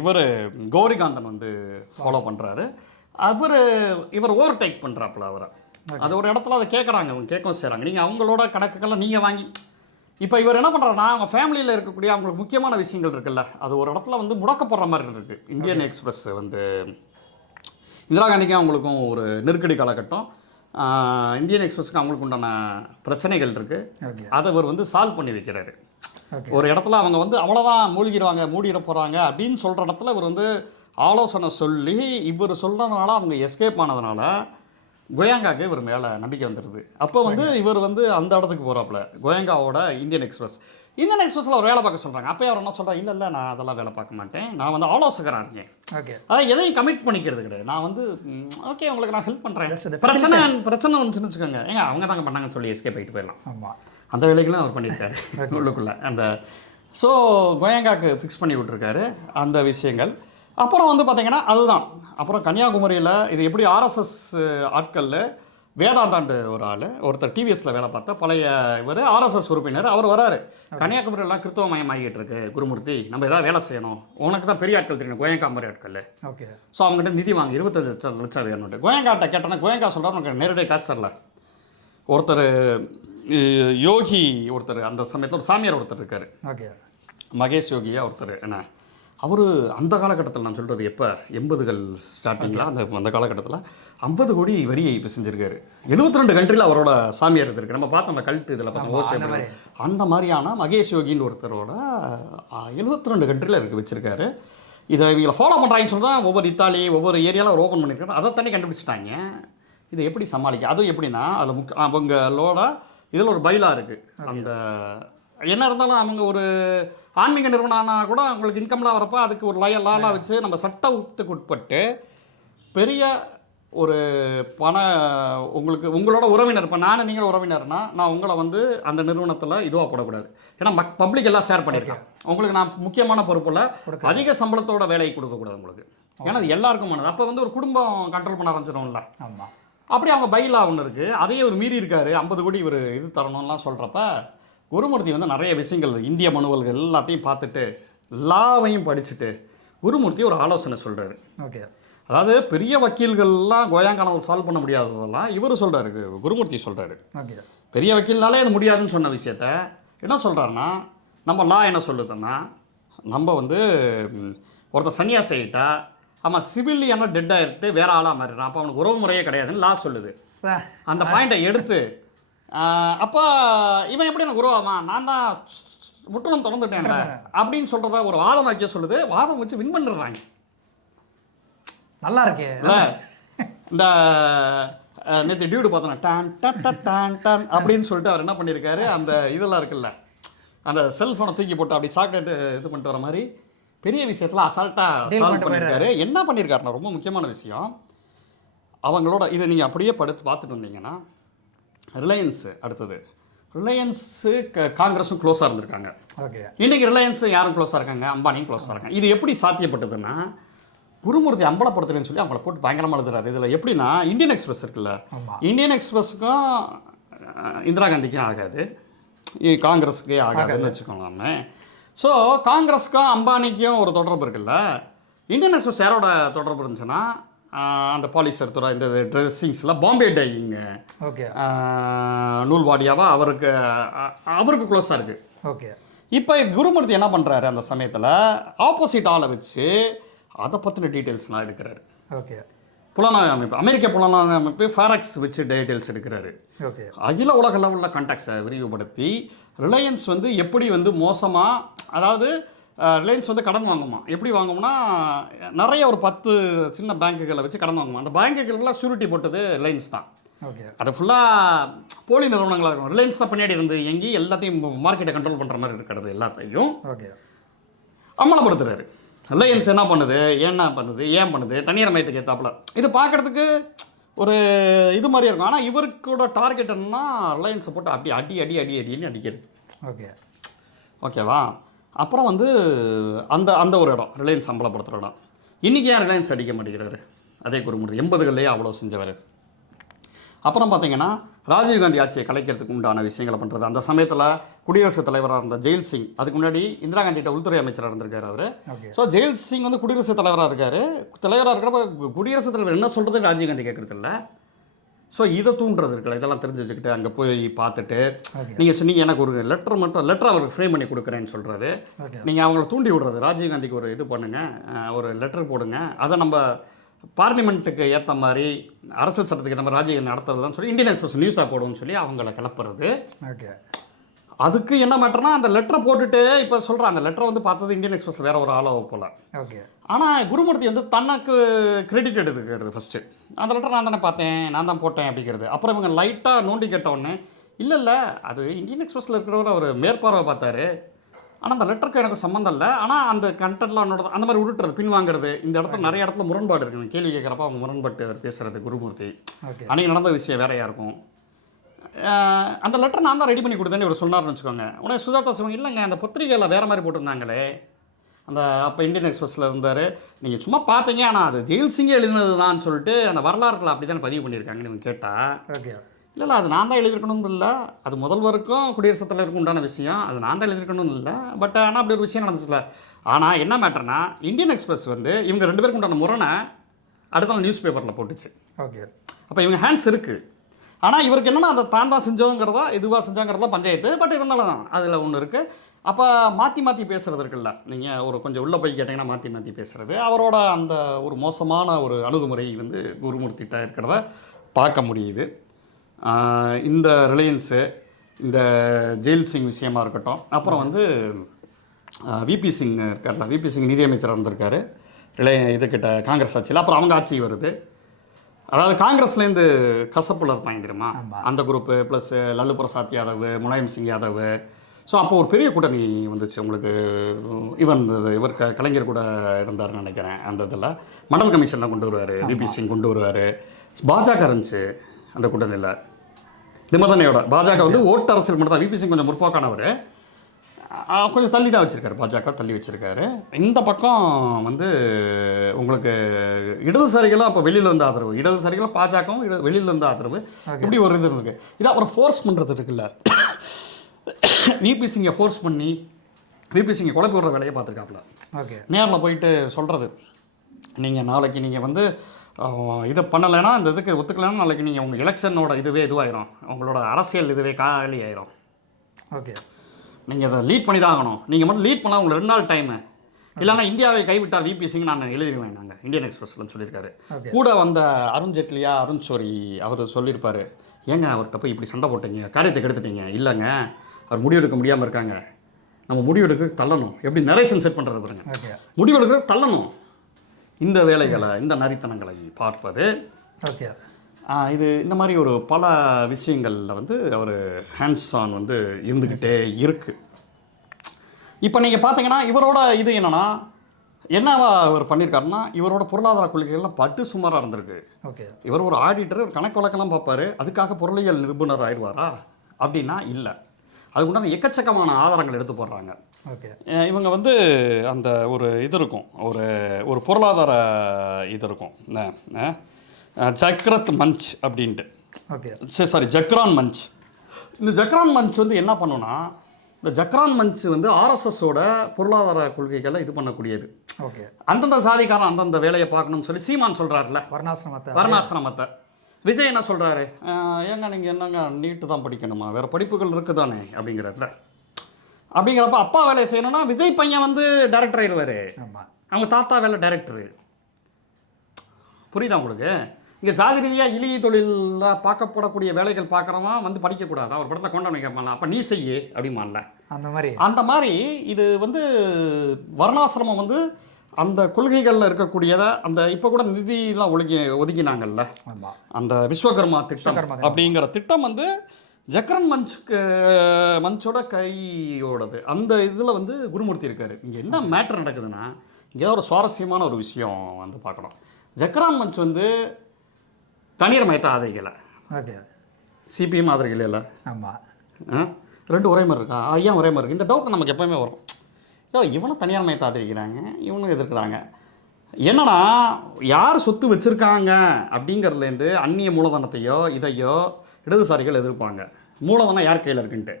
இவர் கௌரிகாந்தன் வந்து ஃபாலோ பண்ணுறாரு. இவர் ஓவர்டேக் பண்ணுறாப்புல அவரை. அது ஒரு இடத்துல அதை கேட்குறாங்க, அவங்க கேட்கவும் செய்கிறாங்க. நீங்கள் அவங்களோட கணக்குக்கெல்லாம் நீங்கள் வாங்கி, இப்போ இவர் என்ன பண்ணுறாருன்னா, அவங்க ஃபேமிலியில் இருக்கக்கூடிய அவங்களுக்கு முக்கியமான விஷயங்கள் இருக்குல்ல, அது ஒரு இடத்துல வந்து முடக்கப்படுற மாதிரி இருக்குது. இந்தியன் எக்ஸ்பிரஸ் வந்து இந்திரா காந்திக்கும் அவங்களுக்கும் ஒரு நெருக்கடி காலகட்டம். இந்தியன் எக்ஸ்பிரஸ்க்கு அவங்களுக்கு உண்டான பிரச்சனைகள் இருக்குது. அதை இவர் வந்து சால்வ் பண்ணி வைக்கிறாரு. ஒரு இடத்துல அவங்க வந்து அவ்வளோதான் மூழ்கிடுவாங்க, மூடிட போகிறாங்க அப்படின்னு சொல்கிற இடத்துல இவர் வந்து ஆலோசனை சொல்லி, இவர் சொல்கிறதுனால அவங்க எஸ்கேப் ஆனதுனால கோயங்காவுக்கு இவர் மேலே நம்பிக்கை வந்துடுது. அப்போ வந்து இவர் வந்து அந்த இடத்துக்கு போகிறாப்புல, கோயங்காவோட இந்தியன் எக்ஸ்பிரஸில் ஒரு வேலை பார்க்க சொல்கிறாங்க. அப்போ அவர் என்ன சொல்கிறார், இல்லை நான் அதெல்லாம் வேலை பார்க்க மாட்டேன், நான் வந்து ஆலோசகராக இருக்கேன். ஓகே. அதான் எதையும் கமிட் பண்ணிக்கிறது கிடையாது. நான் வந்து ஓகே உங்களுக்கு நான் ஹெல்ப் பண்ணுறேன், பிரச்சனை வந்துச்சுன்னு வச்சுக்கோங்க, ஏங்க அவங்க தாங்க பண்ணாங்கன்னு சொல்லி எஸ்கேப் ஆகிட்டு போயிடலாம். ஆமாம், அந்த வேலைகளும் அவர் பண்ணியிருக்காரு உள்ளுக்குள்ளே அந்த. ஸோ கோயங்காவுக்கு ஃபிக்ஸ் பண்ணி விட்டுருக்காரு அந்த விஷயங்கள். அப்புறம் வந்து பார்த்தீங்கன்னா அதுதான். அப்புறம் கன்னியாகுமரியில் இது எப்படி ஆர்எஸ்எஸ் ஆட்களில் வேதாந்தாண்டு ஒரு ஆள், ஒருத்தர் டிவிஎஸ்ல வேலை பார்த்தா பழைய இவர் ஆர்எஸ்எஸ் உறுப்பினர், அவர் வராரு. கன்னியாகுமரியெல்லாம் கிறிஸ்தவ மயம் ஆகிட்டு இருக்கு குருமூர்த்தி, நம்ம ஏதாவது வேலை செய்யணும், உனக்கு தான் பெரிய ஆட்கள் தெரியும், கோயங்கா மாதிரி ஆட்கள். ஓகே. ஸோ அவங்ககிட்ட நிதி வாங்கி 25 லட்சம் வேணும்ட்டு கோயங்காட்ட கேட்டோன்னா, கோயங்கா சொல்கிறார் உனக்கு நேரடியாக காசு தரல. ஒருத்தர் யோகி ஒருத்தர், அந்த சமயத்தில் ஒரு சாமியார் ஒருத்தர் இருக்கார், ஓகே, மகேஷ் யோகியா ஒருத்தர். என்ன அவர் அந்த காலகட்டத்தில், நான் சொல்கிறது எப்போ 80கள் ஸ்டார்டிங்கில், அந்த காலகட்டத்தில் 50 கோடி வரியை இப்போ செஞ்சுருக்காரு. 72 கண்ட்ரியில் அவரோட சாமியார் இருக்குது. நம்ம பார்த்தோம் அந்த கல்ட்டு இதில் பார்த்தோம், அந்த மாதிரியான மகேஷ் யோகின்னு ஒருத்தரோட 72 கண்ட்ரியில் இருக்குது வச்சுருக்காரு. இதை இவங்களை ஃபாலோ பண்ணுறாங்கன்னு சொல்லி தான் ஒவ்வொரு இத்தாலி ஒவ்வொரு ஏரியாவில் அவர் ஓப்பன் பண்ணியிருக்காரு. அதை தண்ணி கண்டுபிடிச்சிட்டாங்க. இதை எப்படி சமாளிக்க, அதுவும் எப்படின்னா அதில் அவங்களோட இதில் ஒரு பைலா இருக்குது. அந்த என்ன இருந்தாலும் அவங்க ஒரு ஆன்மீக நிறுவனம்னா கூட அவங்களுக்கு இன்கம்லாம் வரப்போ அதுக்கு ஒரு லாலாம் வச்சு நம்ம சட்டத்துக்கு உட்பட்டு பெரிய ஒரு உங்களோட உறவினர், இப்போ நீங்கள் உறவினர்னா நான் உங்களை வந்து அந்த நிறுவனத்தில் இதுவாக போடக்கூடாது. ஏன்னா பப்ளிக் எல்லாம் ஷேர் பண்ணியிருக்கேன், உங்களுக்கு நான் முக்கியமான பொறுப்பில் அதிக சம்பளத்தோட வேலையை கொடுக்கக்கூடாது உங்களுக்கு, ஏன்னா அது எல்லாருக்கும் ஆனது. அப்போ வந்து ஒரு குடும்பம் கண்ட்ரோல் பண்ண ஆரம்பிச்சிடும்ல. ஆமாம். அப்படி அவங்க பைலா ஒன்று இருக்குது, அதையே ஒரு மீறி இருக்காரு. 50 கோடி இவர் இது தரணும்லாம் சொல்கிறப்ப குருமூர்த்தி வந்து நிறைய விஷயங்கள் இந்திய மனுவல்கள் எல்லாத்தையும் பார்த்துட்டு லாவையும் படிச்சுட்டு குருமூர்த்தி ஒரு ஆலோசனை சொல்கிறாரு. ஓகே. அதாவது பெரிய வக்கீல்கள்லாம் கோயங்கானல் சால்வ் பண்ண முடியாததெல்லாம் இவர் சொல்கிறாரு, குருமூர்த்தி சொல்கிறாரு. ஓகே. பெரிய வக்கீல்னாலே அது முடியாதுன்னு சொன்ன விஷயத்த என்ன சொல்கிறாருன்னா, நம்ம லா என்ன சொல்லுதுன்னா, நம்ம வந்து ஒருத்தர் சன்னியாசி ஆகிட்டா ஆமாம் சிவிலியனாக டெட் ஆகிட்டு வேற ஆளாக மாறிடுறான், அப்போ அவனுக்கு உறவு முறையே கிடையாதுன்னு லா சொல்லுது. அந்த பாயிண்டை எடுத்து அப்போ இவன் எப்படி எனக்கு உருவாமா, நான் தான் முற்றிலும் திறந்துட்டேன் அப்படின்னு சொல்கிறத ஒரு வாதம் வைக்க சொல்லுது. வாதம் வச்சு வின் பண்ணிடுறாங்க. நல்லா இருக்கு. இந்த நேற்று டியூடு பார்த்தோன்னா டான் டன் டான் டான் அப்படின்னு சொல்லிட்டு அவர் என்ன பண்ணியிருக்காரு, அந்த இதெல்லாம் இருக்குல்ல, அந்த செல்ஃபோனை தூக்கி போட்டு அப்படி சாக்லேட்டு இது பண்ணிட்டு வர மாதிரி பெரிய விஷயத்தில் அசால்ட்டாக சால்வ் பண்ணியிருக்காரு. என்ன பண்ணியிருக்காருன்னா ரொம்ப முக்கியமான விஷயம், அவங்களோட இதை நீங்கள் அப்படியே பார்த்துட்டு வந்தீங்கன்னா ரிலையன்ஸு அடுத்தது ரிலையன்ஸு காங்கிரஸும் க்ளோஸாக இருந்திருக்காங்க. ஓகே, இன்றைக்கி ரிலையன்ஸு யாரும் க்ளோஸாக இருக்காங்க, அம்பானியும் க்ளோஸாக இருக்காங்க. இது எப்படி சாத்தியப்பட்டதுன்னா குருமூர்த்தி அம்பலப்படுத்துறேன்னு சொல்லி அவங்கள போட்டு பயங்கரமாக எழுதுறாரு. இதில் எப்படின்னா இந்தியன் எக்ஸ்பிரஸ் இருக்குல்ல, இந்தியன் எக்ஸ்பிரஸுக்கும் இந்திரா காந்திக்கும் ஆகாது, காங்கிரஸுக்கே ஆகாதுன்னு வச்சுக்கோங்களாமே. ஸோ காங்கிரஸுக்கும் அம்பானிக்கும் ஒரு தொடர்பு இருக்குல்ல. இந்தியன் எக்ஸ்பிரஸ் யாரோட தொடர்பு இருந்துச்சுன்னா அந்த பாலிஸ்டர் துறை, இந்த ட்ரெஸ்ஸிங்ஸ்லாம் பாம்பே டையிங்கு, ஓகே, நூல்வாடியாவா அவருக்கு க்ளோஸாக இருக்குது. ஓகே, இப்போ குருமூர்த்தி என்ன பண்ணுறாரு, அந்த சமயத்தில் ஆப்போசிட் ஆளை வச்சு அதை பற்றின டீட்டெயில்ஸ்லாம் எடுக்கிறாரு. ஓகே, புலனாய்வு அமைப்பு, அமெரிக்க புலனாய்வு அமைப்பு ஃபாரக்ஸ் வச்சு டீட்டெயில்ஸ் எடுக்கிறாரு. ஓகே, அகில உலக லெவலில் கான்டாக்ட்ஸை விரிவுபடுத்தி ரிலையன்ஸ் வந்து எப்படி வந்து மோசமாக, அதாவது ரிலையன்ஸ் வந்து கடன் வாங்குமா, எப்படி வாங்கும்னா நிறைய ஒரு 10 சின்ன பேங்குகளை வச்சு கடன் வாங்குமா. அந்த பேங்குகளுக்கெல்லாம் ஷூரிட்டி போட்டது ரிலையன்ஸ் தான். ஓகே, அது ஃபுல்லாக போலி நிறுவனங்களாக இருக்கும். ரிலையன்ஸ் தான் பின்னாடி இருந்து எங்கேயும் எல்லாத்தையும் மார்க்கெட்டை கண்ட்ரோல் பண்ணுற மாதிரி இருக்கிறது எல்லாத்தையும் ஓகே, அமலப்படுத்துறாரு. ரிலையன்ஸ் என்ன பண்ணுது, ஏன் பண்ணுது, தனியார் மையத்துக்கு ஏற்றாப்புல இது பார்க்குறதுக்கு ஒரு இது மாதிரி இருக்கும். ஆனால் இவருக்கூட டார்கெட் என்னன்னா ரிலையன்ஸை போட்டு அடின்னு அடிக்கிறது. ஓகே, ஓகேவா. அப்புறம் வந்து அந்த ஒரு இடம் ரிலையன்ஸ் அம்பலப்படுத்துகிற இடம். இன்றைக்கி ஏன் ரிலையன்ஸ் அடிக்க மாட்டேங்கிறாரு, அதே குருமூர்த்தி 80கள்லேயே அவ்வளோ செஞ்சவர். அப்புறம் பார்த்தீங்கன்னா ராஜீவ்காந்தி ஆட்சியை கலைக்கிறதுக்கு உண்டான விஷயங்களை பண்ணுறது. அந்த சமயத்தில் குடியரசுத் தலைவராக இருந்த ஜெயில் சிங், அதுக்கு முன்னாடி இந்திரா காந்திகிட்ட உள்துறை அமைச்சராக இருந்திருக்காரு அவர். ஸோ ஜெயில் சிங் வந்து குடியரசுத் தலைவராக இருக்கார். தலைவராக இருக்கிறப்ப குடியரசுத் தலைவர் என்ன சொல்கிறது ராஜீவ்காந்தி கேட்குறது இல்லை. ஸோ இதை தூண்டுறது இருக்குல்ல, இதெல்லாம் தெரிஞ்சு வச்சுக்கிட்டு அங்கே போய் பார்த்துட்டு நீங்கள் சொன்னீங்க எனக்கு ஒரு லெட்டர் அவருக்கு ஃப்ரேம் பண்ணி கொடுக்குறேன்னு சொல்கிறது. நீங்கள் அவங்கள தூண்டி விடுறது, ராஜீவ்காந்திக்கு ஒரு இது பண்ணுங்கள், ஒரு லெட்டர் போடுங்க, அதை நம்ம பார்லிமெண்ட்டுக்கு ஏற்ற மாதிரி அரசியல் சட்டத்துக்கு ஏற்ற மாதிரி ராஜீவ்காந்தி நடத்துறதுன்னு சொல்லி இந்தியன் எக்ஸ்பிரஸ் நியூஸாக போடுவோம்னு சொல்லி அவங்கள கிளப்புறது. ஓகே, அதுக்கு என்ன மேட்டர்னா அந்த லெட்டரை போட்டுட்டு இப்போ சொல்கிறேன், அந்த லெட்டரை வந்து பார்த்தது இந்தியன் எக்ஸ்பிரஸ் வேற ஒரு ஆளோ போல. ஓகே, ஆனால் குருமூர்த்தி வந்து தனக்கு கிரெடிட் எடுத்துக்கிறது ஃபஸ்ட்டு. அந்த லெட்டர் நான் தானே பார்த்தேன், நான் தான் போட்டேன் அப்படிங்கிறது. அப்புறம் இவங்க லைட்டாக நோண்டி கேட்டவுடனே இல்லை அது இந்தியன் எக்ஸ்பிரஸில் இருக்கிறவரை ஒரு மேற்பார்வை பார்த்தாரு, ஆனால் அந்த லெட்டருக்கு எனக்கு சம்மந்தம் இல்லை, ஆனால் அந்த கண்டென்ட்லாம் என்னோட அந்த மாதிரி விட்டுறது, பின் வாங்குறது. இந்த இடத்துல நிறைய இடத்துல முரண்பாடு இருக்குது. கேள்வி கேட்குறப்ப அவங்க முரண்பாட்டு அவர் பேசுகிறது குருமூர்த்தி. அன்றைக்கி நடந்த விஷயம் வேறையாக இருக்கும். அந்த லெட்டர் நான் தான் ரெடி பண்ணி கொடுத்தேன்னு இவர் சொன்னார்னு வச்சுக்கோங்க. உடனே சுஜாதா சிவன் இல்லைங்க அந்த பத்திரிகையில் வேறு மாதிரி போட்டிருந்தாங்களே, அந்த அப்போ இந்தியன் எக்ஸ்பிரஸில் இருந்தார், நீங்கள் சும்மா பார்த்தீங்க, ஆனால் அது ஜெயில் சிங்கே எழுதினது தான் சொல்லிட்டு அந்த வரலாறுகளை அப்படி தானே பதிவு பண்ணியிருக்காங்கன்னு கேட்டால், ஓகே, இல்லை அது நான் தான் எழுதியிருக்கணும்னு இல்லை, அது முதல்வருக்கும் குடியரசுத் தலைவருக்கும் உண்டான விஷயம், அது நான் தான் எழுதியிருக்கணும்னு இல்லை, பட் ஆனால் அப்படி ஒரு விஷயம் நடந்துச்சுல. ஆனால் என்ன மேட்டர்னா இந்தியன் எக்ஸ்பிரஸ் வந்து இவங்க 2 பேருக்கு உண்டான முரணை அடுத்த நாள் நியூஸ் பேப்பரில் போட்டுச்சு. ஓகே, அப்போ இவங்க ஹேண்ட்ஸ் இருக்குது. ஆனால் இவருக்கு என்னென்னா அதை தான் செஞ்சோங்கிறதா இதுவாக செஞ்சோங்கிறதா பஞ்சாயத்து. பட் இருந்தாலும் தான் அதில் ஒன்று இருக்குது. அப்போ மாற்றி பேசுகிறது இருக்குல்ல, நீங்கள் ஒரு கொஞ்சம் உள்ளே போய் கேட்டிங்கன்னா மாற்றி பேசுகிறது, அவரோட அந்த ஒரு மோசமான ஒரு அணுகுமுறை வந்து குருமூர்த்திகிட்ட இருக்கிறத பார்க்க முடியுது. இந்த ரிலையன்ஸு, இந்த ஜெயில் சிங் விஷயமா இருக்கட்டும், அப்புறம் வந்து விபி சிங் இருக்கார்ல, விபி சிங் நிதியமைச்சராக இருந்திருக்காரு இதுக்கிட்ட காங்கிரஸ் ஆட்சியில். அப்புறம் அவங்க ஆட்சி வருது, அதாவது காங்கிரஸ்லேருந்து கசப்புல இருப்பாங்க தெரியுமா, அந்த group plus Lalu Prasad Yadav, Mulayam Singh Yadav. So அப்போ ஒரு பெரிய கூட்டணி வந்துச்சு உங்களுக்கு. இவர் கலைஞர் கூட இருந்தார்னு நினைக்கிறேன். அந்த இதில் மண்டல் கமிஷனில் கொண்டு வருவார், விபி சிங் கொண்டு வருவார். பாஜக இருந்துச்சு அந்த கூட்டணியில், நிபந்தனையோட. பாஜக வந்து ஓட்டு அரசியல் மட்டும் தான். விபி சிங் கொஞ்சம் முற்போக்கானவர், கொஞ்சம் தள்ளி தான் வச்சுருக்காரு, பாஜக தள்ளி வச்சுருக்காரு. இந்த பக்கம் வந்து உங்களுக்கு இடதுசாரிகளும் அப்போ வெளியில் இருந்த ஆதரவு, இடதுசாரிகளும் பாஜகவும் வெளியில் இருந்த ஆதரவு, இப்படி ஒரு இது இருக்குது. இது அப்புறம் ஃபோர்ஸ் பண்ணுறது இருக்குல்ல, விபி சிங்கை ஃபோர்ஸ் பண்ணி விபி சிங்கை குழப்பி விடுற வேலையை பார்த்துருக்காப்புல. ஓகே, நேரில் போயிட்டு சொல்கிறது, நீங்கள் நாளைக்கு நீங்கள் வந்து இதை பண்ணலைன்னா, இந்த இதுக்கு ஒத்துக்கலைன்னா நாளைக்கு நீங்கள் உங்கள் எலெக்ஷனோட இதுவாயிரும், உங்களோட அரசியல் காலி ஆயிரும். ஓகே, நீங்கள் அதை லீட் பண்ணி தான் ஆகணும். நீங்கள் மட்டும் லீட் பண்ணால் உங்களுக்கு 2 நாள் டைமு, இல்லைன்னா இந்தியாவை கைவிட்டால் விபி சிங் நான் எழுதிடுவேன் நாங்கள் இந்தியன் எக்ஸ்பிரஸ்லன்னு சொல்லியிருக்காரு. கூட வந்த அருண் ஜேட்லியா, அருண் ஷோரி அவர் சொல்லியிருப்பார், ஏங்க அவர்கிட்ட போய் இப்படி சண்டை போட்டீங்க, காரியத்தை கெடுத்துட்டீங்க. இல்லைங்க அவர் முடிவெடுக்க முடியாமல் இருக்காங்க, நம்ம முடிவெடுக்க தள்ளணும். எப்படி நரேஷன் செட் பண்ணுறது பாருங்க, முடிவெடுக்க தள்ளணும். இந்த வேலைகளை, இந்த நரித்தனங்களை பார்ப்பது. ஓகே, இது இந்த மாதிரி ஒரு பல விஷயங்களில் வந்து அவர் ஹேண்ட்ஸ் ஆன் வந்து இருந்துக்கிட்டே இருக்குது. இப்போ நீங்கள் பார்த்தீங்கன்னா இவரோட இது என்னென்னா என்னவா அவர் பண்ணியிருக்காருன்னா இவரோட பொருளாதார கொள்கைகள்லாம் பட்டு சுமாராக இருந்திருக்கு. ஓகே. இவர் ஒரு ஆடிட்டர், கணக்கு வழக்கெல்லாம் பார்ப்பாரு, அதுக்காக பொருளியல் நிபுணர் ஆயிடுவாரா அப்படின்னா இல்லை. அதுக்கு உண்டான எக்கச்சக்கமான ஆதாரங்கள் எடுத்து போடுறாங்க. ஓகே. இவங்க வந்து அந்த ஒரு இது இருக்கும், ஒரு ஒரு பொருளாதார இது இருக்கும், ஜக்ரத் மஞ்ச் அப்படின்ட்டு. ஓகே. சாரி, ஜக்ரான் மஞ்ச். இந்த ஜக்ரான் மஞ்ச் வந்து என்ன பண்ணுன்னா, இந்த ஜக்ரான் மஞ்ச் வந்து ஆர்எஸ்எஸோட பொருளாதார கொள்கைகளை இது பண்ணக்கூடியது. ஓகே. அந்தந்த சாதிக்காரன் அந்தந்த வேலையை பார்க்கணும்னு சொல்லி சீமான் சொல்கிறாருல, வர்ணாசிரமத்தை. விஜய் என்ன சொல்கிறாரு, ஏங்க நீங்கள் என்னங்க நீட்டு தான் படிக்கணுமா, வேறு படிப்புகள் இருக்குதானே அப்படிங்கிறதுல. அப்படிங்கிறப்ப அப்பா வேலையை செய்யணும்னா விஜய் பையன் வந்து டைரக்டர் ஆயிடுவார். அவங்க தாத்தா வேலை டைரக்டரு. புரியுதா உங்களுக்கு? இங்கே சாதி ரீதியாக இழிய தொழிலில் பார்க்கப்படக்கூடிய வேலைகள் பார்க்குறவன் வந்து படிக்கக்கூடாது. அவர் படத்தை கொண்டாந்து வைக்கமால, அப்போ நீ செய்ய அப்படிமான்ல. அந்த மாதிரி இது வந்து வர்ணாசிரமம் வந்து அந்த கொள்கைகளில் இருக்கக்கூடியதை அந்த இப்போ கூட நிதியெலாம் ஒதுக்கினாங்கல்ல, அந்த விஸ்வகர்மா திட்டம் அப்படிங்கிற திட்டம் வந்து ஜக்ரன் மஞ்சோட கையோடது. அந்த இதில் வந்து குருமூர்த்தி இருக்கார். இங்கே என்ன மேட்டர் நடக்குதுன்னா, இங்கே ஒரு சுவாரஸ்யமான ஒரு விஷயம் வந்து பார்க்கணும். ஜக்ரான் மஞ்ச் வந்து தனியார் மயத்தை ஆதரிக்கலை, சிபிஎம் ஆதரிக்கல. இல்லை, ஆமாம், ரெண்டு ஒரே மாதிரி இருக்கா, ஐயா ஒரே மாதிரி இருக்குது. இந்த டவுட் நமக்கு எப்போயுமே வரும். இவனும் தனியார் மயத்தை ஆதரிக்கிறாங்க, இவனும் எதிர்க்கிறாங்க. என்னன்னா, யார் சொத்து வச்சுருக்காங்க அப்படிங்கிறதுலேருந்து அந்நிய மூலதனத்தையோ இதையோ இடதுசாரிகள் எதிர்ப்பாங்க. மூலதனம் யார் கையில் இருக்குன்ட்டு.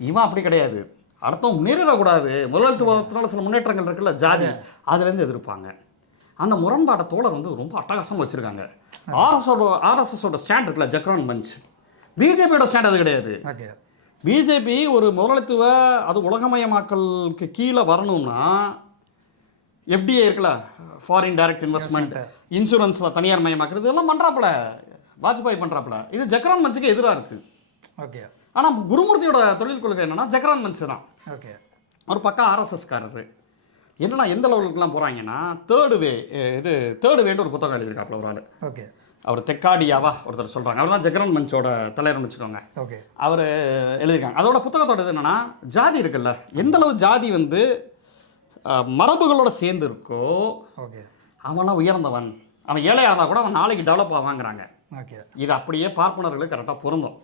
இவன் அப்படி கிடையாது. அடுத்தவங்க முன்னேறக்கூடாது, முதலாளித்துவத்தினால சில முன்னேற்றங்கள் இருக்குல்ல, ஜாதி, அதுலேருந்து எதிர்ப்பாங்க. அந்த முரண்பாட்டை தோழர் வந்து ரொம்ப அட்டகாசமாக வச்சுருக்காங்க. ஆர்எஸ்எஸோட ஸ்டாண்ட் இருக்குல்ல, ஜக்ரான் மஞ்ச், பிஜேபியோட ஸ்டாண்ட் அது கிடையாது. பிஜேபி ஒரு முதலாளித்துவ, அது உலகமயமாக்கலுக்கு கீழே வரணும்னா எஃப்டிஏ இருக்குல்ல, ஃபாரின் டைரக்ட் இன்வெஸ்ட்மெண்ட், இன்சூரன்ஸில் தனியார் மயமாக்குறது இதெல்லாம் பண்ணுறாப்புல, வாஜ்பாய் பண்ணுறாப்புல. இது ஜக்ரான் மஞ்சுக்கு எதிராக இருக்குது. ஓகே. ஆனால் குருமூர்த்தியோட தொழில் கொள்கை என்னன்னா ஜக்ரான் மஞ்ச் தான். ஓகே. ஒரு பக்கம் ஆர்எஸ்எஸ்காரரு. என்னன்னா எந்த லெவலுக்குலாம் போகிறாங்கன்னா, தேர்டு வேண்டு ஒரு புத்தகம் எழுதியிருக்காப்புல ஒரு ஆள். ஓகே. அவர் தெக்காடியாவா ஒருத்தர் சொல்கிறாங்க, அவர் தான் ஜக்ரான் மஞ்சோட தலைவர்னு வச்சுக்கோங்க. ஓகே. அவர் எழுதியிருக்காங்க. அதோட புத்தகத்தோட இது என்னன்னா, ஜாதி இருக்குல்ல, எந்தளவு ஜாதி வந்து மரபுகளோட சேர்ந்து இருக்கோ அவன்லாம் உயர்ந்தவன், அவன் ஏழையாக இருந்தால் கூட அவன் நாளைக்கு டெவலப் ஆவாங்கிறாங்க. ஓகே. இது அப்படியே பார்ப்பனர்களுக்கு கரெக்டாக பொருந்தும்.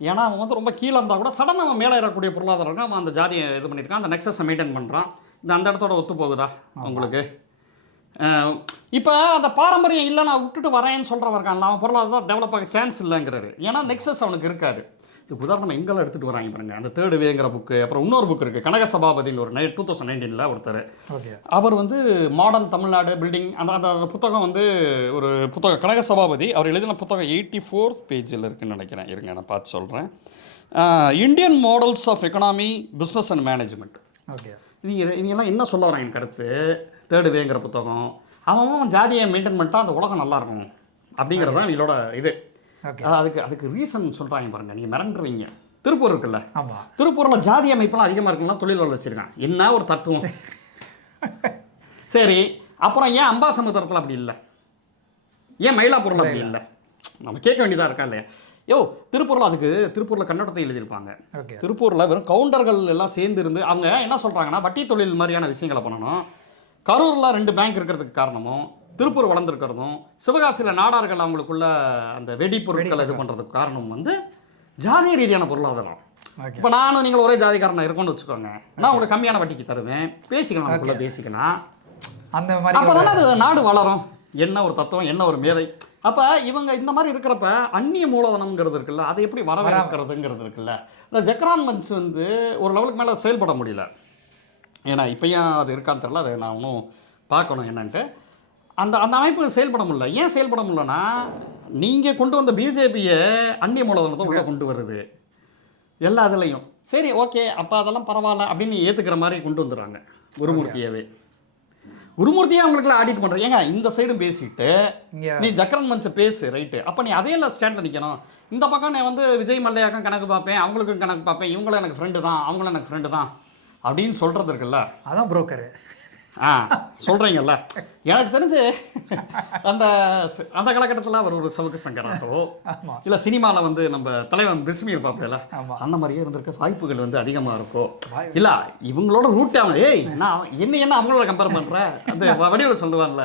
ஏன்னா அவன் வந்து ரொம்ப கீழே இருந்தால் கூட சடனாக அவன் மேலே ஏறக்கூடிய பொருளாதாரம் அவன் அந்த ஜாதியை இது பண்ணியிருக்கான், அந்த நெக்ஸஸை மெயின்டைன் பண்ணுறான். அந்த இடத்தோட ஒத்து போகுதா உங்களுக்கு? இப்போ அந்த பாரம்பரியம் இல்லை, நான் விட்டுட்டு வரேன்னு சொல்கிறவன் இருக்கான், அவன் பொருளாதாரம் டெவலப் ஆக சான்ஸ் இல்லைங்கிறது. ஏன்னா நெக்ஸஸ் அவனுக்கு இருக்காது. இது உதாரணம் எங்கெல்லாம் எடுத்துகிட்டு வராங்க பாருங்க, அந்த தேர்டு வேங்கிற புக்கு. அப்புறம் இன்னொரு புக் இருக்குது, கனக சபாபதினு ஒரு 2019 ஒருத்தர். அவர் வந்து மாடர்ன் தமிழ்நாடு பில்டிங், அந்த புத்தகம் வந்து ஒரு புத்தகம், கனக சபாபதி அவர் எழுதின புத்தகம் 84th பேஜில் இருக்குதுன்னு நினைக்கிறேன். இருங்க நான் பார்த்து சொல்கிறேன். Indian models of economy, business and management. Okay. இவங்கெல்லாம் என்ன சொல்ல வராங்க கருத்து, தேர்டு வேங்கிற புத்தகம், அவன் ஜாதியை மெயின்டைன் பண்ணிட்டா அந்த உலகம் நல்லாயிருக்கும் அப்படிங்கிறது தான் இவங்களோட இது. அதுக்கு ரீசன் சொல்கிறாங்க பாருங்க, நீங்கள் மிரண்டுருவீங்க. திருப்பூர் இருக்குல்ல, திருப்பூரில் ஜாதி அமைப்பெல்லாம் அதிகமாக இருக்குன்னா தொழில் வளர்ச்சிருக்கான், என்ன ஒரு தத்துவம். சரி, அப்புறம் ஏன் அம்பாசமுத்திரத்தில் அப்படி இல்லை, ஏன் மயிலாப்பூரில் அப்படி இல்லை, நம்ம கேட்க வேண்டியதாக இருக்கா இல்லையா? திருப்பூரில் கன்னடத்தை எழுதியிருப்பாங்க. திருப்பூரில் வெறும் கவுண்டர்கள் எல்லாம் சேர்ந்து இருந்து அவங்க என்ன சொல்கிறாங்கன்னா, வட்டி தொழில் மாதிரியான விஷயங்களை பண்ணணும். கரூரில் 2 பேங்க் இருக்கிறதுக்கு காரணமும், திருப்பூர் வளர்ந்துருக்கிறதும், சிவகாசியில் நாடார்கள் அவங்களுக்குள்ள அந்த வெடி பொருட்களை இது பண்ணுறதுக்கு காரணம் வந்து ஜாதிய ரீதியான பொருளாதாரம். இப்போ நானும் நீங்கள் ஒரே ஜாதிக்காரனாக இருக்கோன்னு வச்சுக்கோங்க, நான் உங்களுக்கு கம்மியான வட்டிக்கு தருவேன், பேசிக்கலாம், நமக்குள்ளே பேசிக்கலாம். அந்த மாதிரி அப்போ தானே அது நாடு வளரும். என்ன ஒரு தத்துவம், என்ன ஒரு மேதை. அப்போ இவங்க இந்த மாதிரி இருக்கிறப்ப அந்நிய மூலதனம்ங்கிறது இருக்குல்ல, அதை எப்படி வரவேற்கிறதுங்கிறது இருக்குல்ல. இந்த ஜக்ரான் மஞ்ச் வந்து ஒரு லெவலுக்கு மேலே செயல்பட முடியல. ஏன்னா இப்போ ஏன் அது இருக்கான்னு தெரியல, அதை நான் இன்னும் பார்க்கணும் என்னன்ட்டு. அந்த அமைப்பு செயல்பட முடியல. ஏன் செயல்பட முடியலன்னா, நீங்கள் கொண்டு வந்த பிஜேபியை அந்நிய மூலதனத்தை உள்ளே கொண்டு வருது எல்லா இதுலையும். சரி, ஓகே, அப்போ அதெல்லாம் பரவாயில்ல அப்படின்னு ஏற்றுக்கிற மாதிரி கொண்டு வந்துடுறாங்க குருமூர்த்தியவே. குருமூர்த்தியே அவங்களுக்குலாம் ஆடிட் பண்ணுறேன். ஏங்க இந்த சைடும் பேசிட்டு நீ ஜக்ரான் மஞ்சை பேசு, ரைட்டு, அப்போ நீ அதே இல்லை ஸ்டாண்டில் நிற்கணும். இந்த பக்கம் நான் வந்து விஜய் மல்லையாக்கும் கணக்கு பார்ப்பேன், அவங்களுக்கும் கணக்கு பார்ப்பேன், இவங்களும் எனக்கு ஃப்ரெண்டு தான், அவங்களும் எனக்கு ஃப்ரெண்டு தான் அப்படின்னு சொல்கிறது இருக்குல்ல, அதான் புரோக்கரு. சொல்கிறீங்கல்ல, எனக்கு தெரிஞ்சு அந்த அந்த காலகட்டத்தில் அவர் ஒரு சவுக்கு சங்கராகவோ இல்லை சினிமாவில் வந்து நம்ம தலைவன் பிஸ்மி இருப்பாப்ல அந்த மாதிரியே இருந்திருக்க வாய்ப்புகள் வந்து அதிகமாக இருக்கும். இல்லை இவங்களோட ரூட் அவன் நான் என்ன அவங்களோட கம்பேர் பண்ணுறேன் அந்த வடிவில் சொல்லுவான்ல,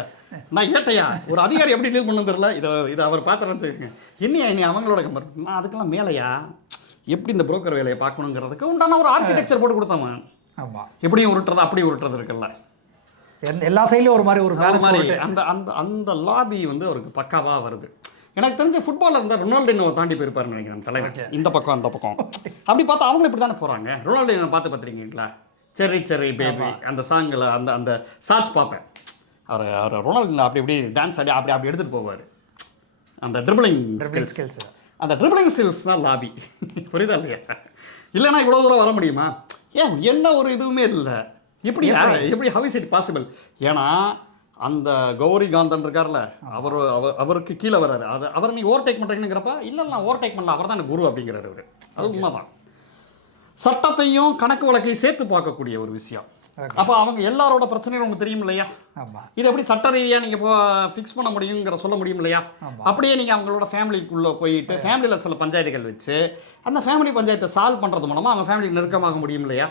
நான் ஏட்டையா ஒரு அதிகாரி எப்படி டீல் பண்ண தெரியல, இதை அவர் பார்த்துறேன்னு சொல்லியிருக்கேன். என்னையா அவங்களோட கம்பேர் நான் அதுக்கெல்லாம் மேலையா எப்படி இந்த புரோக்கர் வேலையை பார்க்கணுங்கிறதுக்கு உண்டான ஒரு ஆர்கிடெக்சர் போட்டு கொடுத்தவன். ஆமாம், எப்படியும் உருட்டுறது அப்படி உருட்டுறது இருக்குல்ல, எல்லா சைட்லையும் ஒரு மாதிரி மாதிரி அந்த அந்த அந்த லாபி வந்து அவருக்கு பக்காவாக வருது. எனக்கு தெரிஞ்ச ஃபுட்பாலில் இருந்தால் ரொனால்டினோ தாண்டி போயிருப்பாருன்னு நினைக்கிறேன் தலைவர். இந்த பக்கம் அந்த பக்கம் அப்படி பார்த்தா அவங்களும் இப்படி தானே போகிறாங்க. ரொனால்டினோ பார்த்துருக்கீங்களா, செர்ரி பேபி அந்த சாங்கில் அந்த அந்த ஷார்ட்ஸ் பார்ப்பேன். அவர் ரொனால்டினோ அப்படி இப்படி டான்ஸ் ஆடி அப்படி எடுத்துகிட்டு போவார். அந்த ட்ரிபிளிங் ஸ்கில்ஸ், அந்த ட்ரிபிளிங் ஸ்கில்ஸ் தான் லாபி. புரியுதா இல்லையா? இல்லைன்னா இவ்வளோ தூரம் வர முடியுமா? ஏன் என்ன ஒரு இதுவுமே இல்லை. எப்படி ஹவ் இஸ் இட் பாசிபிள்? ஏன்னா அந்த கௌரி காந்தன் இருக்கார்ல, அவருக்கு கீழே வர்றாரு. அவர் நீ ஓவர்டேக் பண்ணுறீங்கிறப்ப இல்லை நான் ஓவர்டேக் பண்ணல, அவர் தான் குரு அப்படிங்கிறாரு அவர். அது உண்மைதான். சட்டத்தையும் கணக்கு வழக்கையும் சேர்த்து பார்க்கக்கூடிய ஒரு விஷயம். அப்போ அவங்க எல்லாரோட பிரச்சனையும் உங்களுக்கு தெரியும் இல்லையா? இது எப்படி சட்ட ரீதியாக நீங்கள் இப்போ ஃபிக்ஸ் பண்ண முடியுங்கிற சொல்ல முடியும் இல்லையா? அப்படியே நீங்கள் அவங்களோட ஃபேமிலிக்குள்ளே போயிட்டு ஃபேமிலியில் சில பஞ்சாயத்துகள் வச்சு அந்த ஃபேமிலி பஞ்சாயத்தை சால்வ் பண்ணுறது மூலமாக அவங்க ஃபேமிலி நெருக்கமாக முடியும் இல்லையா?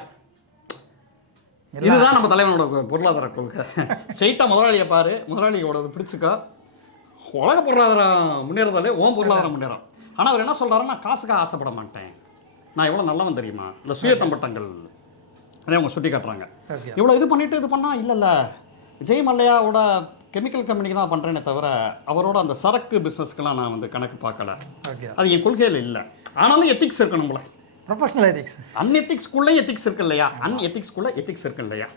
இதுதான் நம்ம தலைவனோட பொருளாதார கொள்கை. ஸ்ட்ரெயிட்டாக முதலாளியை பாரு, முதலாளியோட பிடிச்சிக்கோ, உலக பொருளாதாரம் முன்னேறதாலே ஓம் பொருளாதாரம் முன்னேறும். ஆனால் அவர் என்ன சொல்கிறாருன்னா, காசுக்காக ஆசைப்பட மாட்டேன், நான் எவ்வளோ நல்லவன் தெரியுமா, இந்த சுயத்தம்பட்டங்கள் அதே அவங்க சுட்டி காட்டுறாங்க. இவ்வளோ இது பண்ணிவிட்டு இது பண்ணால் இல்லை விஜய் மல்லையாவோட கெமிக்கல் கம்பெனிக்கு தான் பண்ணுறேனே தவிர அவரோட அந்த சரக்கு பிஸ்னஸ்க்கெலாம் நான் வந்து கணக்கு பார்க்கல. அது என் கொள்கையில் இல்லை. ஆனாலும் எத்திக்ஸ் இருக்கணும்ல, ப்ரொஃபஷனல் எத்திக்ஸ். அன்எத்திக்ஸ்குள்ளே எத்திக்ஸ் இருக்கு இல்லையா? அன்எத்திக்ஸ்குள்ளே எத்திக்ஸ் இருக்கு இல்லையா?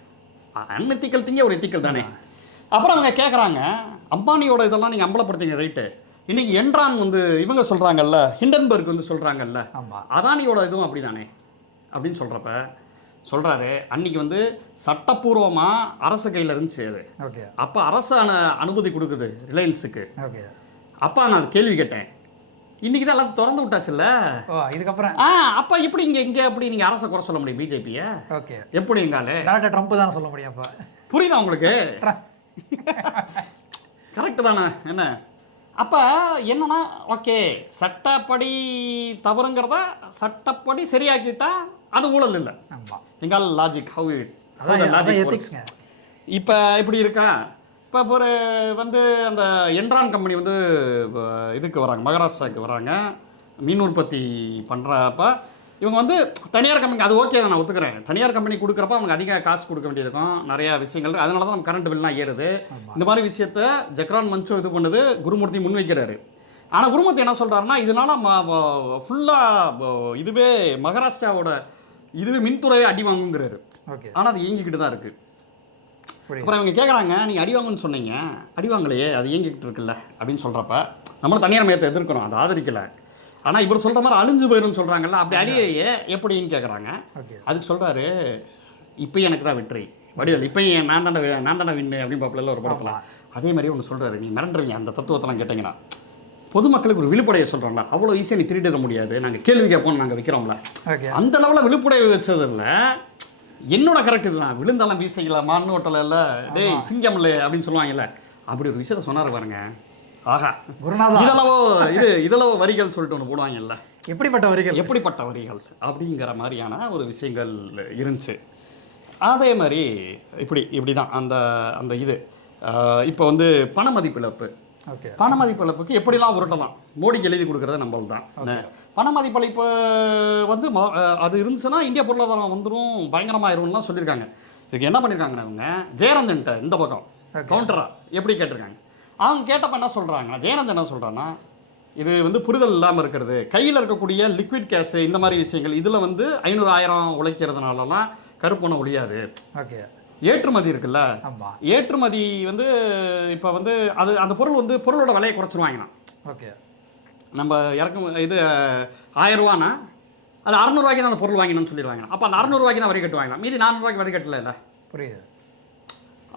அன்எத்திக்கல் திங்க ஒரு எத்திக்கல் தானே. அப்புறம் அவங்க கேட்குறாங்க, அம்பானியோட இதெல்லாம் நீங்கள் அம்பலப்படுத்திங்க ரைட்டு, இன்றைக்கி என்ட்ரான் வந்து இவங்க சொல்கிறாங்கல்ல, ஹிண்டன்பர்க் வந்து சொல்கிறாங்கல்ல, அதானியோட இதுவும் அப்படி தானே அப்படின்னு சொல்கிறப்ப சொல்கிறாரு, அன்றைக்கி வந்து சட்டப்பூர்வமாக அரசு கையில் இருந்துச்சு அது. அப்போ அரசு அனுமதி கொடுக்குது ரிலையன்ஸுக்கு. அப்போ நான் கேள்வி கேட்டேன், இன்னைக்கு தான் எல்லாத்தையும் திறந்து விட்டாச்சுல்ல, இதுக்கப்புறம் அப்போ எப்படி இங்கே எப்படி நீங்கள் அரசை குறை சொல்ல முடியும் பிஜேபியை? எப்படிங்காலே ட்ரம்ப் தான் சொல்ல முடியும். அப்போ புரியுதா உங்களுக்கு? கரெக்டு தானே என்ன? அப்போ என்னன்னா, ஓகே சட்டப்படி தவறுங்கிறத சட்டப்படி சரியாக்கிட்டா அது ஊழல் இல்லை. எங்கால லாஜிக் ஹவ் இட் இப்போ இப்படி இருக்கா? இப்போ ஒரு வந்து அந்த என்ட்ரான் கம்பெனி வந்து இதுக்கு வராங்க, மகாராஷ்டிராவுக்கு வராங்க, மீன் உற்பத்தி பண்ணுறப்ப இவங்க வந்து தனியார் கம்பெனி, அது ஓகே தான் நான் ஒத்துக்கிறேன், தனியார் கம்பெனி கொடுக்குறப்ப அவங்க அதிக காசு கொடுக்க வேண்டியிருக்கும், நிறையா விஷயங்கள். அதனால தான் நம்ம கரண்ட் பில்லாம் ஏறுது. இந்த மாதிரி விஷயத்த ஜக்ரான் மன்சோ இது பண்ணுது, குருமூர்த்தி முன்வைக்கிறாரு. ஆனால் குருமூர்த்தி என்ன சொல்கிறாருன்னா, இதனால் ஃபுல்லாக இதுவே மகாராஷ்டிராவோட இதுவே மின்துறையை அடி வாங்குங்கிறாரு. ஆனால் அது இயங்கிக்கிட்டு தான் இருக்குது. அப்புறம் இவங்க கேட்குறாங்க, நீங்கள் அடி வாங்குன்னு சொன்னீங்க, அடி வாங்கலையே, அது இயங்கிக்கிட்டு இருக்குல்ல அப்படின்னு சொல்கிறப்ப நம்மளும் தனியார் மையத்தை எதிர்க்கிறோம், அதை ஆதரிக்கலை. ஆனால் இவர் சொல்கிற மாதிரி அழிஞ்சு போயிடும்னு சொல்கிறாங்கல்ல, அப்படி அழியலையே எப்படின்னு கேட்குறாங்க. அதுக்கு சொல்கிறாரு, இப்போ எனக்கு தான் வெற்றி வடிவல், இப்போ நான் தானே வின்னு அப்படின்னு பார்ப்பல ஒரு படத்தில். அதே மாதிரி ஒன்று சொல்கிறாரு, நீ மிரண்டுறீங்க அந்த தத்துவத்தெல்லாம் கேட்டிங்கன்னா, பொதுமக்களுக்கு ஒரு விழுப்புடைய சொல்கிறோம்ல, அவ்வளோ ஈஸியாக நீ திருடிட முடியாது, நாங்கள் கேள்வி கேட்போம், நாங்கள் வைக்கிறோம்ல, அந்த லெவலில் விழுப்புடைய வச்சதில்ல. என்னோட கரெக்ட் இதுதான், விழுந்தாலும் வீசிக்கலாம், மான்னு ஓட்டல இல்லை, டேய் சிங்கம் இல்லை அப்படின்னு சொல்லுவாங்கல்ல, அப்படி ஒரு விஷயத்த சொன்னார் பாருங்க. ஆஹா, இதளவோ வரிகள் சொல்லிட்டு ஒன்று போடுவாங்கல்ல, எப்படிப்பட்ட வரிகள் அப்படிங்கிற மாதிரியான ஒரு விஷயங்கள் இருந்துச்சு. அதே மாதிரி இப்படி தான் அந்த அந்த இது இப்போ வந்து பண மதிப்பிழப்பு. பண மதிப்பிழப்புக்கு எப்படிலாம் உருட்டலாம், மோடிக்கு எழுதி கொடுக்குறத நம்மள தான். பண மதிப்பிழப்பு வந்து அது இருந்துச்சுன்னா இந்திய பொருளாதாரம் வந்துடும், பயங்கரமாயிரும்லாம் சொல்லியிருக்காங்க. இதுக்கு என்ன பண்ணியிருக்காங்கன்னா அவங்க ஜெயரந்தன்ட்ட இந்த பக்கம் கவுண்டரா எப்படி கேட்டிருக்காங்க. அவங்க கேட்டப்ப என்ன சொல்கிறாங்க, ஜெயரந்தன் என்ன சொல்கிறான்னா, இது வந்து புரிதல் இல்லாமல் இருக்கிறது, கையில் இருக்கக்கூடிய லிக்விட் கேஷு இந்த மாதிரி விஷயங்கள் இதில் வந்து 500-1000 உழைக்கிறதுனாலலாம் கருப்பணம் ஒழியாது. ஏற்றுமதி இருக்குல்ல, ஏற்றுமதி வந்து இப்போ வந்து அது அந்த பொருள் வந்து பொருளோட விலையை குறைச்சிருவாங்கண்ணா. நம்ம இறக்கும் இது 1000 ரூபானா அது 600 ரூபாய்க்கு தான் அந்த பொருள் வாங்கினோம்னு சொல்லிடுவாங்க. அப்போ அந்த 600 ரூபாய்க்கு தான் வரி கட்டுவாங்க, மீதி 400 ரூபாய்க்கு வரி கட்டல இல்லை. புரியுது.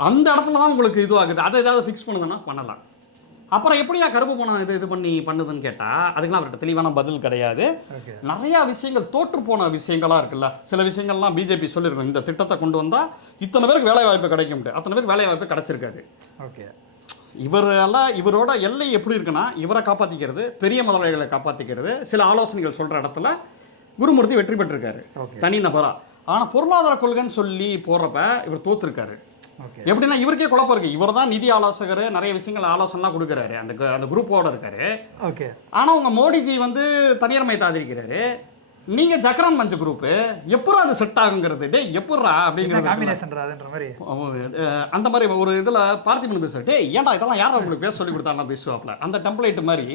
அந்த இடத்துல தான் உங்களுக்கு இதுவாகுது. அதை ஏதாவது ஃபிக்ஸ் பண்ணுங்கன்னா பண்ணலாம். அப்புறம் எப்படியா கருப்பு பணம் இது பண்ணி பண்ணுதுன்னு கேட்டால் அதுக்கெல்லாம் அவர்கிட்ட தெளிவான பதில் கிடையாது. நிறையா விஷயங்கள் தோற்று போன விஷயங்களாக இருக்குல்ல. சில விஷயங்கள்லாம் பிஜேபி சொல்லியிருக்கோம், இந்த திட்டத்தை கொண்டு வந்தால் இத்தனை பேருக்கு வேலை வாய்ப்பு கிடைக்கும், அத்தனை பேருக்கு வேலை வாய்ப்பு கிடைச்சிருக்காது. ஓகே, இவரோட எல்லை எப்படி இருக்குன்னா, இவரை காப்பாற்றிக்கிறது, பெரிய முதலாளிகளை காப்பாற்றிக்கிறது, சில ஆலோசனைகள் சொல்கிற இடத்துல குருமூர்த்தி வெற்றி பெற்றிருக்காரு தனி நபரா. ஆனால் பொருளாதார கொள்கைன்னு சொல்லி போடுறப்ப இவர் தோத்துருக்காரு. எப்படின்னா இவருக்கே குழப்பம் இருக்கு. இவர் தான் நிதி ஆலோசகர், நிறைய விஷயங்கள் ஆலோசனைலாம் கொடுக்குறாரு, அந்த குரூப்போட இருக்காரு. ஓகே, ஆனால் உங்க மோடிஜி வந்து தனியார் மையத்தை ஆதரிக்கிறாரு. நீங்க ஜக்ரான் மஞ்சு குரூப் எப்பறம் அது செட் ஆகுங்கிறது, டே எப்படா அப்படிங்கிறது அந்த மாதிரி ஒரு இதில் பார்த்திபன் பேசுவார், டே ஏன்டா இதெல்லாம் யாரும் உங்களுக்கு பேச சொல்லி கொடுத்தாங்க பேசுவாப்ல. அந்த டெம்ப்ளேட் மாதிரி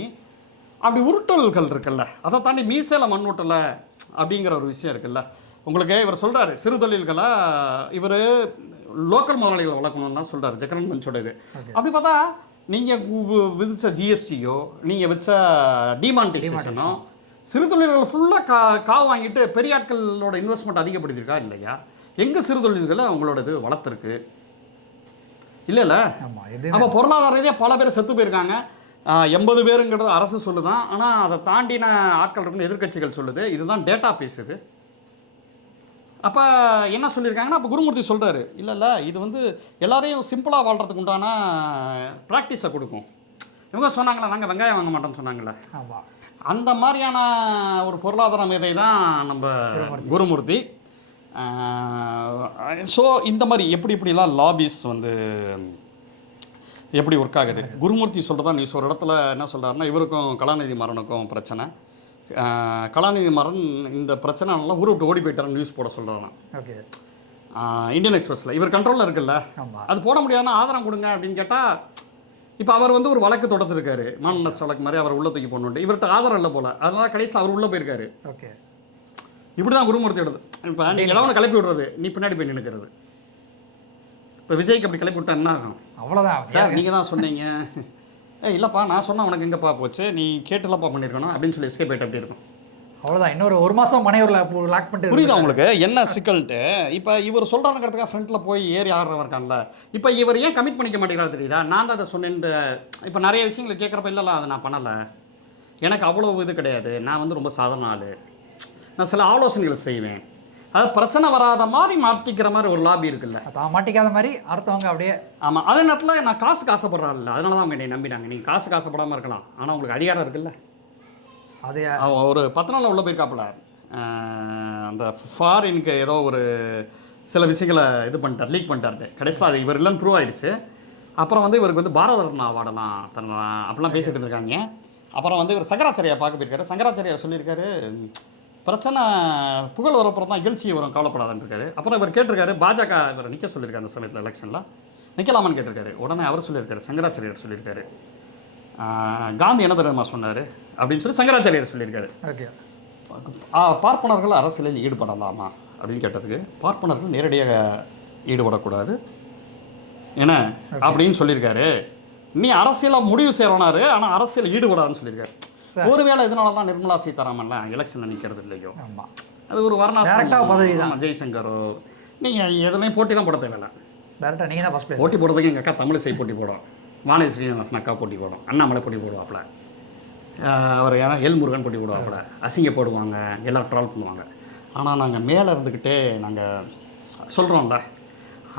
அப்படி உருட்டல்கள் இருக்குல்ல, அதை தாண்டி மீசையில மண் ஊட்டல அப்படிங்கிற ஒரு விஷயம் இருக்குல்ல. உங்களுக்கு இவர் சொல்றாரு சிறு தொழில்களை இவர் லோக்கல் முதலாளிகளை வளர்க்கணும்னு தான் சொல்றாரு ஜக்ரான் மஞ்சோட இது. அப்படி பார்த்தா நீங்க விதிச்ச ஜிஎஸ்டியோ நீங்க வச்ச டிமானிட்டைசேஷனோ சிறு தொழில்கள் ஃபுல்லாக காவு வாங்கிட்டு பெரிய ஆட்களோட இன்வெஸ்ட்மெண்ட் அதிகப்படுத்திருக்கா இல்லையா? எங்கே சிறு தொழில்களை அவங்களோட இது வளர்த்துருக்கு இல்லைல்ல? அப்போ பொருளாதார ரீதியாக பல பேர் செத்து போயிருக்காங்க. 80 பேருங்கிறது அரசு சொல்லுதான், ஆனால் அதை தாண்டின ஆட்கள் இருக்குன்னு எதிர்கட்சிகள் சொல்லுது. இதுதான் டேட்டா பேசுது. அப்போ என்ன சொல்லியிருக்காங்கன்னா, அப்போ குருமூர்த்தி சொல்கிறாரு, இல்லை இது வந்து எல்லாரையும் சிம்பிளாக வாழ்கிறதுக்கு உண்டான ப்ராக்டிஸை கொடுக்கும். இவங்க சொன்னாங்களா நாங்கள் வெங்காயம் வாங்க மாட்டோம்னு சொன்னாங்களே, அந்த மாதிரியான ஒரு பொருளாதார மேதை தான் நம்ம குருமூர்த்தி. ஸோ இந்த மாதிரி எப்படிலாம் லாபிஸ் வந்து எப்படி ஒர்க் ஆகுது. குருமூர்த்தி சொல்கிறதா நியூஸ் ஒரு இடத்துல என்ன சொல்கிறாருன்னா, இவருக்கும் கலாநிதி மாறனுக்கும் பிரச்சனை. கலாநிதி மாறன் இந்த பிரச்சனைனால ஊரை விட்டு ஓடி போயிட்டாருன்னு நியூஸ் போட சொல்கிறாங்க. ஓகே, இந்தியன் எக்ஸ்பிரஸில் இவர் கண்ட்ரோலில் இருக்குல்ல, அது போட முடியாதுன்னா ஆதாரம் கொடுங்க அப்படின்னு கேட்டால், இப்போ அவர் வந்து ஒரு வழக்கு தொடர்ந்துருக்காரு, மானநஷ்ட வழக்கு மாதிரி அவர் உள்ள தூக்கி போடணுன்ட்டு. இவர்கிட்ட ஆதாரம் இல்லை போல, அதனால கடைசியில் அவர் உள்ளே போயிருக்காரு. ஓகே, இப்படி தான் குருமூர்த்தி எடுது. இப்போ நீங்கள் ஏதாவது கிளப்பி விடுறது, நீ பின்னாடி போய் நினைக்கிறது. இப்போ விஜய்க்கு அப்படி கிளப்பி விட்டா என்ன ஆகும்? அவ்வளோதான் சார், நீங்கள் தான் சொன்னீங்க, இல்லைப்பா நான் சொன்னால் உனக்கு எங்கேப்பா போச்சு, நீ கேட்டுலப்பா பண்ணியிருக்கணும் அப்படின்னு சொல்லி எஸ்கேப் ஆகிட்டு அப்படி இருக்கும். அவ்வளோதான், இன்னொரு 1 மாதம் மனையூரில் லாக் பண்ணிட்டு. புரியுதா உங்களுக்கு என்ன சிக்கல்ட்டு? இப்போ இவர் சொல்கிறாங்கிறதுக்காக ஃப்ரண்ட்டில் போய் ஏறி ஆடுறவர் இருக்காங்கல்ல, இப்போ இவர் ஏன் கமிட் பண்ணிக்க மாட்டேங்கிறாரு தெரியுதா? நான் தான் அதை சொன்னேன்ட்டு. இப்போ நிறைய விஷயங்களை கேட்குறப்ப இல்லைல்ல அதை நான் பண்ணலை, எனக்கு அவ்வளோ இது கிடையாது, நான் வந்து ரொம்ப சாதாரண ஆள், நான் சில ஆலோசனைகள் செய்வேன், அது பிரச்சனை வராத மாதிரி மாட்டிக்கிற மாதிரி ஒரு லாபி இருக்குல்ல, தான் மாட்டிக்காத மாதிரி அடுத்தவங்க அப்படியே. ஆமாம், அதே நேரத்தில் நான் காசுக்கு ஆசைப்படுறாள், அதனால தான் அவங்க என்னை நம்பினாங்க. நீங்கள் காசுக்கு ஆசைப்படாமல் இருக்கலாம், ஆனால் உங்களுக்கு அதிகாரம் இருக்குல்ல. அது ஒரு 10 நாளில் உள்ள போயிருக்காப்புல, அந்த ஃபாரினுக்கு ஏதோ ஒரு சில விஷயங்களை இது பண்ணிட்டார், லீக் பண்ணிட்டாரு. கடைசியில் அது இவர் இல்லைன்னு ப்ரூவ் ஆகிடுச்சு. அப்புறம் வந்து இவருக்கு வந்து பாரத ரத்னா அவார்டெல்லாம் அப்படிலாம் பேசிகிட்டு இருந்திருக்காங்க. அப்புறம் வந்து இவர் சங்கராச்சாரியா பார்க்க போயிருக்காரு. சங்கராச்சாரியா சொல்லியிருக்காரு, பிரச்சனை புகழ் வரப்புறம் தான் இகழ்ச்சி வரும், கவலைப்படாதுன்னு இருக்காரு. அப்புறம் இவர் கேட்டிருக்காரு, பாஜக இவர் நிற்க சொல்லியிருக்காரு அந்த சமயத்தில் எலெக்ஷனில், நிற்கலாமான்னு கேட்டிருக்காரு. உடனே அவர் சொல்லியிருக்காரு, சங்கராச்சாரியார் சொல்லியிருக்காரு, காந்தி என்ன தெரியுமா சொன்னார் அப்படின்னு சொல்லி சங்கராச்சாரியார் சொல்லியிருக்காரு. ஓகே, பார்ப்பனர்கள் அரசியலில் ஈடுபடலாமா அப்படின்னு கேட்டதுக்கு, பார்ப்பனர்கள் நேரடியாக ஈடுபடக்கூடாது என்ன அப்படின்னு சொல்லியிருக்காரு. நீ அரசியலாக முடிவு செய்கிறவனாரு, ஆனால் அரசியல் ஈடுபடாதுன்னு சொல்லியிருக்காரு. ஒருவேளை இதனால தான் நிர்மலா சீதாராமன்லாம் எலெக்ஷனில் நிற்கிறது இல்லையோ, அது ஒரு வர்ணாசிரம பதவி தான். ஜெய்சங்கரோ நீங்கள் எதுலையும் போட்டி தான் போட தேவையில்லை, டேரக்டாக நீங்கள் தான் ஃபஸ்ட் பிளேஸ். போட்டி போடுறதுக்கு எங்கள் அக்கா தமிழிசை போட்டி போடும், வானதி ஸ்ரீனிவாசன் அக்கா போட்டி போடும், அண்ணாமலை போட்டி போடுவாப்புல, அவர் ஏன்னா எல்முருகன் போட்டி போடுவாப்புல, அசிங்க போடுவாங்க, எல்லோரும் ட்ரால் பண்ணுவாங்க. ஆனால் நாங்கள் மேலே இருந்துக்கிட்டே நாங்கள் சொல்கிறோம்ல,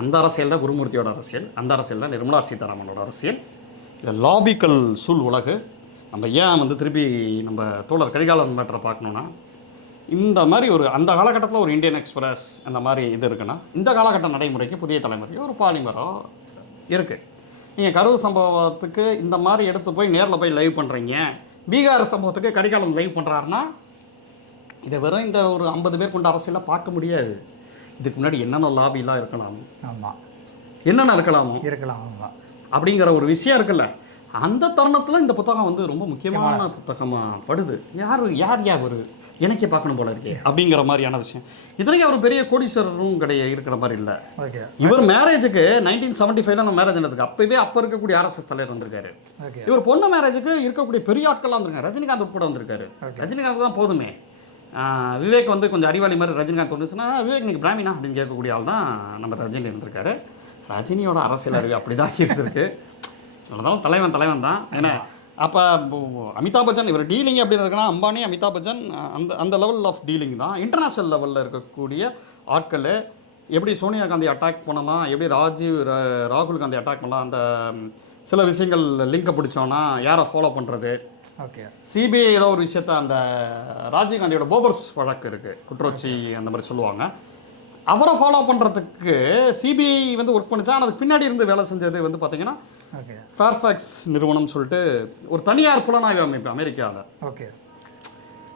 அந்த அரசியல் தான் குருமூர்த்தியோட அரசியல், அந்த அரசியல் தான் நிர்மலா சீதாராமனோட அரசியல். இந்த லாபிக்கல் சூழ் உலகு நம்ம ஏன் வந்து திருப்பி நம்ம தோழர் கரிகாலன் மேட்டரை பார்க்கணுன்னா, இந்த மாதிரி ஒரு அந்த காலகட்டத்தில் ஒரு இந்தியன் எக்ஸ்பிரஸ் அந்த மாதிரி இது இருக்குன்னா, இந்த காலகட்ட நடைமுறைக்கு புதிய தலைமுறைக்கு ஒரு பாலிமரோ இருக்குது. நீங்கள் கரூர் சம்பவத்துக்கு இந்த மாதிரி எடுத்து போய் நேரில் போய் லைவ் பண்ணுறீங்க, பீகார் சம்பவத்துக்கு கரிகாலன் லைவ் பண்ணுறாருன்னா, இதை வெறும் இந்த ஒரு 50 பேர் கொண்ட அரசியலாக பார்க்க முடியாது. இதுக்கு முன்னாடி என்னென்ன லாபிலாம் இருக்கலாம், ஆமாம் என்னென்ன இருக்கலாம் அப்படிங்கிற ஒரு விஷயம் இருக்குல்ல. அந்த தருணத்தில் இந்த புத்தகம் வந்து ரொம்ப முக்கியமான புத்தகமாக படுது. யார் ஒரு எனக்கே பார்க்கணும் போல இருக்கே அப்படிங்கிற மாதிரியான விஷயம். இதனைக்கு அவர் பெரிய கோடீஸ்வரரும் இருக்கிற மாதிரி இல்லை. இவர் மேரேஜுக்கு 1975 நம்ம மேரேஜ் நடந்ததுக்கு அப்போ இருக்கக்கூடிய RSS தலைவர் வந்திருக்காரு. இவர் பொண்ணு மேரேஜுக்கு இருக்கக்கூடிய பெரிய ஆட்கள்லாம் வந்திருக்காரு. ரஜினிகாந்த் உட்பட வந்திருக்காரு. ரஜினிகாந்த் தான் போதுமே. விவேக் வந்து கொஞ்சம் அறிவாளி மாதிரி ரஜினிகாந்த் தோணுச்சுன்னா, விவேக் நீங்கள் பிராமினா அப்படின்னு கேட்கக்கூடிய ஆள் தான் நம்ம ரஜினி இருந்திருக்காரு. ரஜினியோட அரசியல் அறிவு அப்படி தான் இருந்திருக்கு. நடந்தாலும் தலைவன் தான். ஏன்னா அப்போ அமிதாப் பச்சன் இவர் டீலிங் எப்படி இருக்குன்னா, அம்பானி அமிதாப் பச்சன் அந்த லெவல் ஆஃப் டீலிங் தான். இன்டர்நேஷ்னல் லெவலில் இருக்கக்கூடிய ஆட்கள் எப்படி சோனியா காந்தி அட்டாக் பண்ணலாம், எப்படி ராகுல் காந்தி அட்டாக் பண்ணலாம், அந்த சில விஷயங்கள் லிங்கை பிடிச்சோன்னா யாரை ஃபாலோ பண்ணுறது. ஓகே. சிபிஐ ஏதோ ஒரு விஷயத்த அந்த ராஜீவ் காந்தியோட போபர்ஸ் வழக்கு இருக்குது, குற்றச்சி அந்த மாதிரி சொல்லுவாங்க, அவரை ஃபாலோ பண்ணுறதுக்கு சிபிஐ வந்து ஒர்க் பண்ணிச்சா. ஆனால் அதுக்கு பின்னாடி இருந்து வேலை செஞ்சது வந்து பார்த்தீங்கன்னா ஃபேர்ஃபேக்ஸ் நிறுவனம் சொல்லிட்டு ஒரு தனியார் புலனாய்வு அமைப்பு அமெரிக்காவில். ஓகே.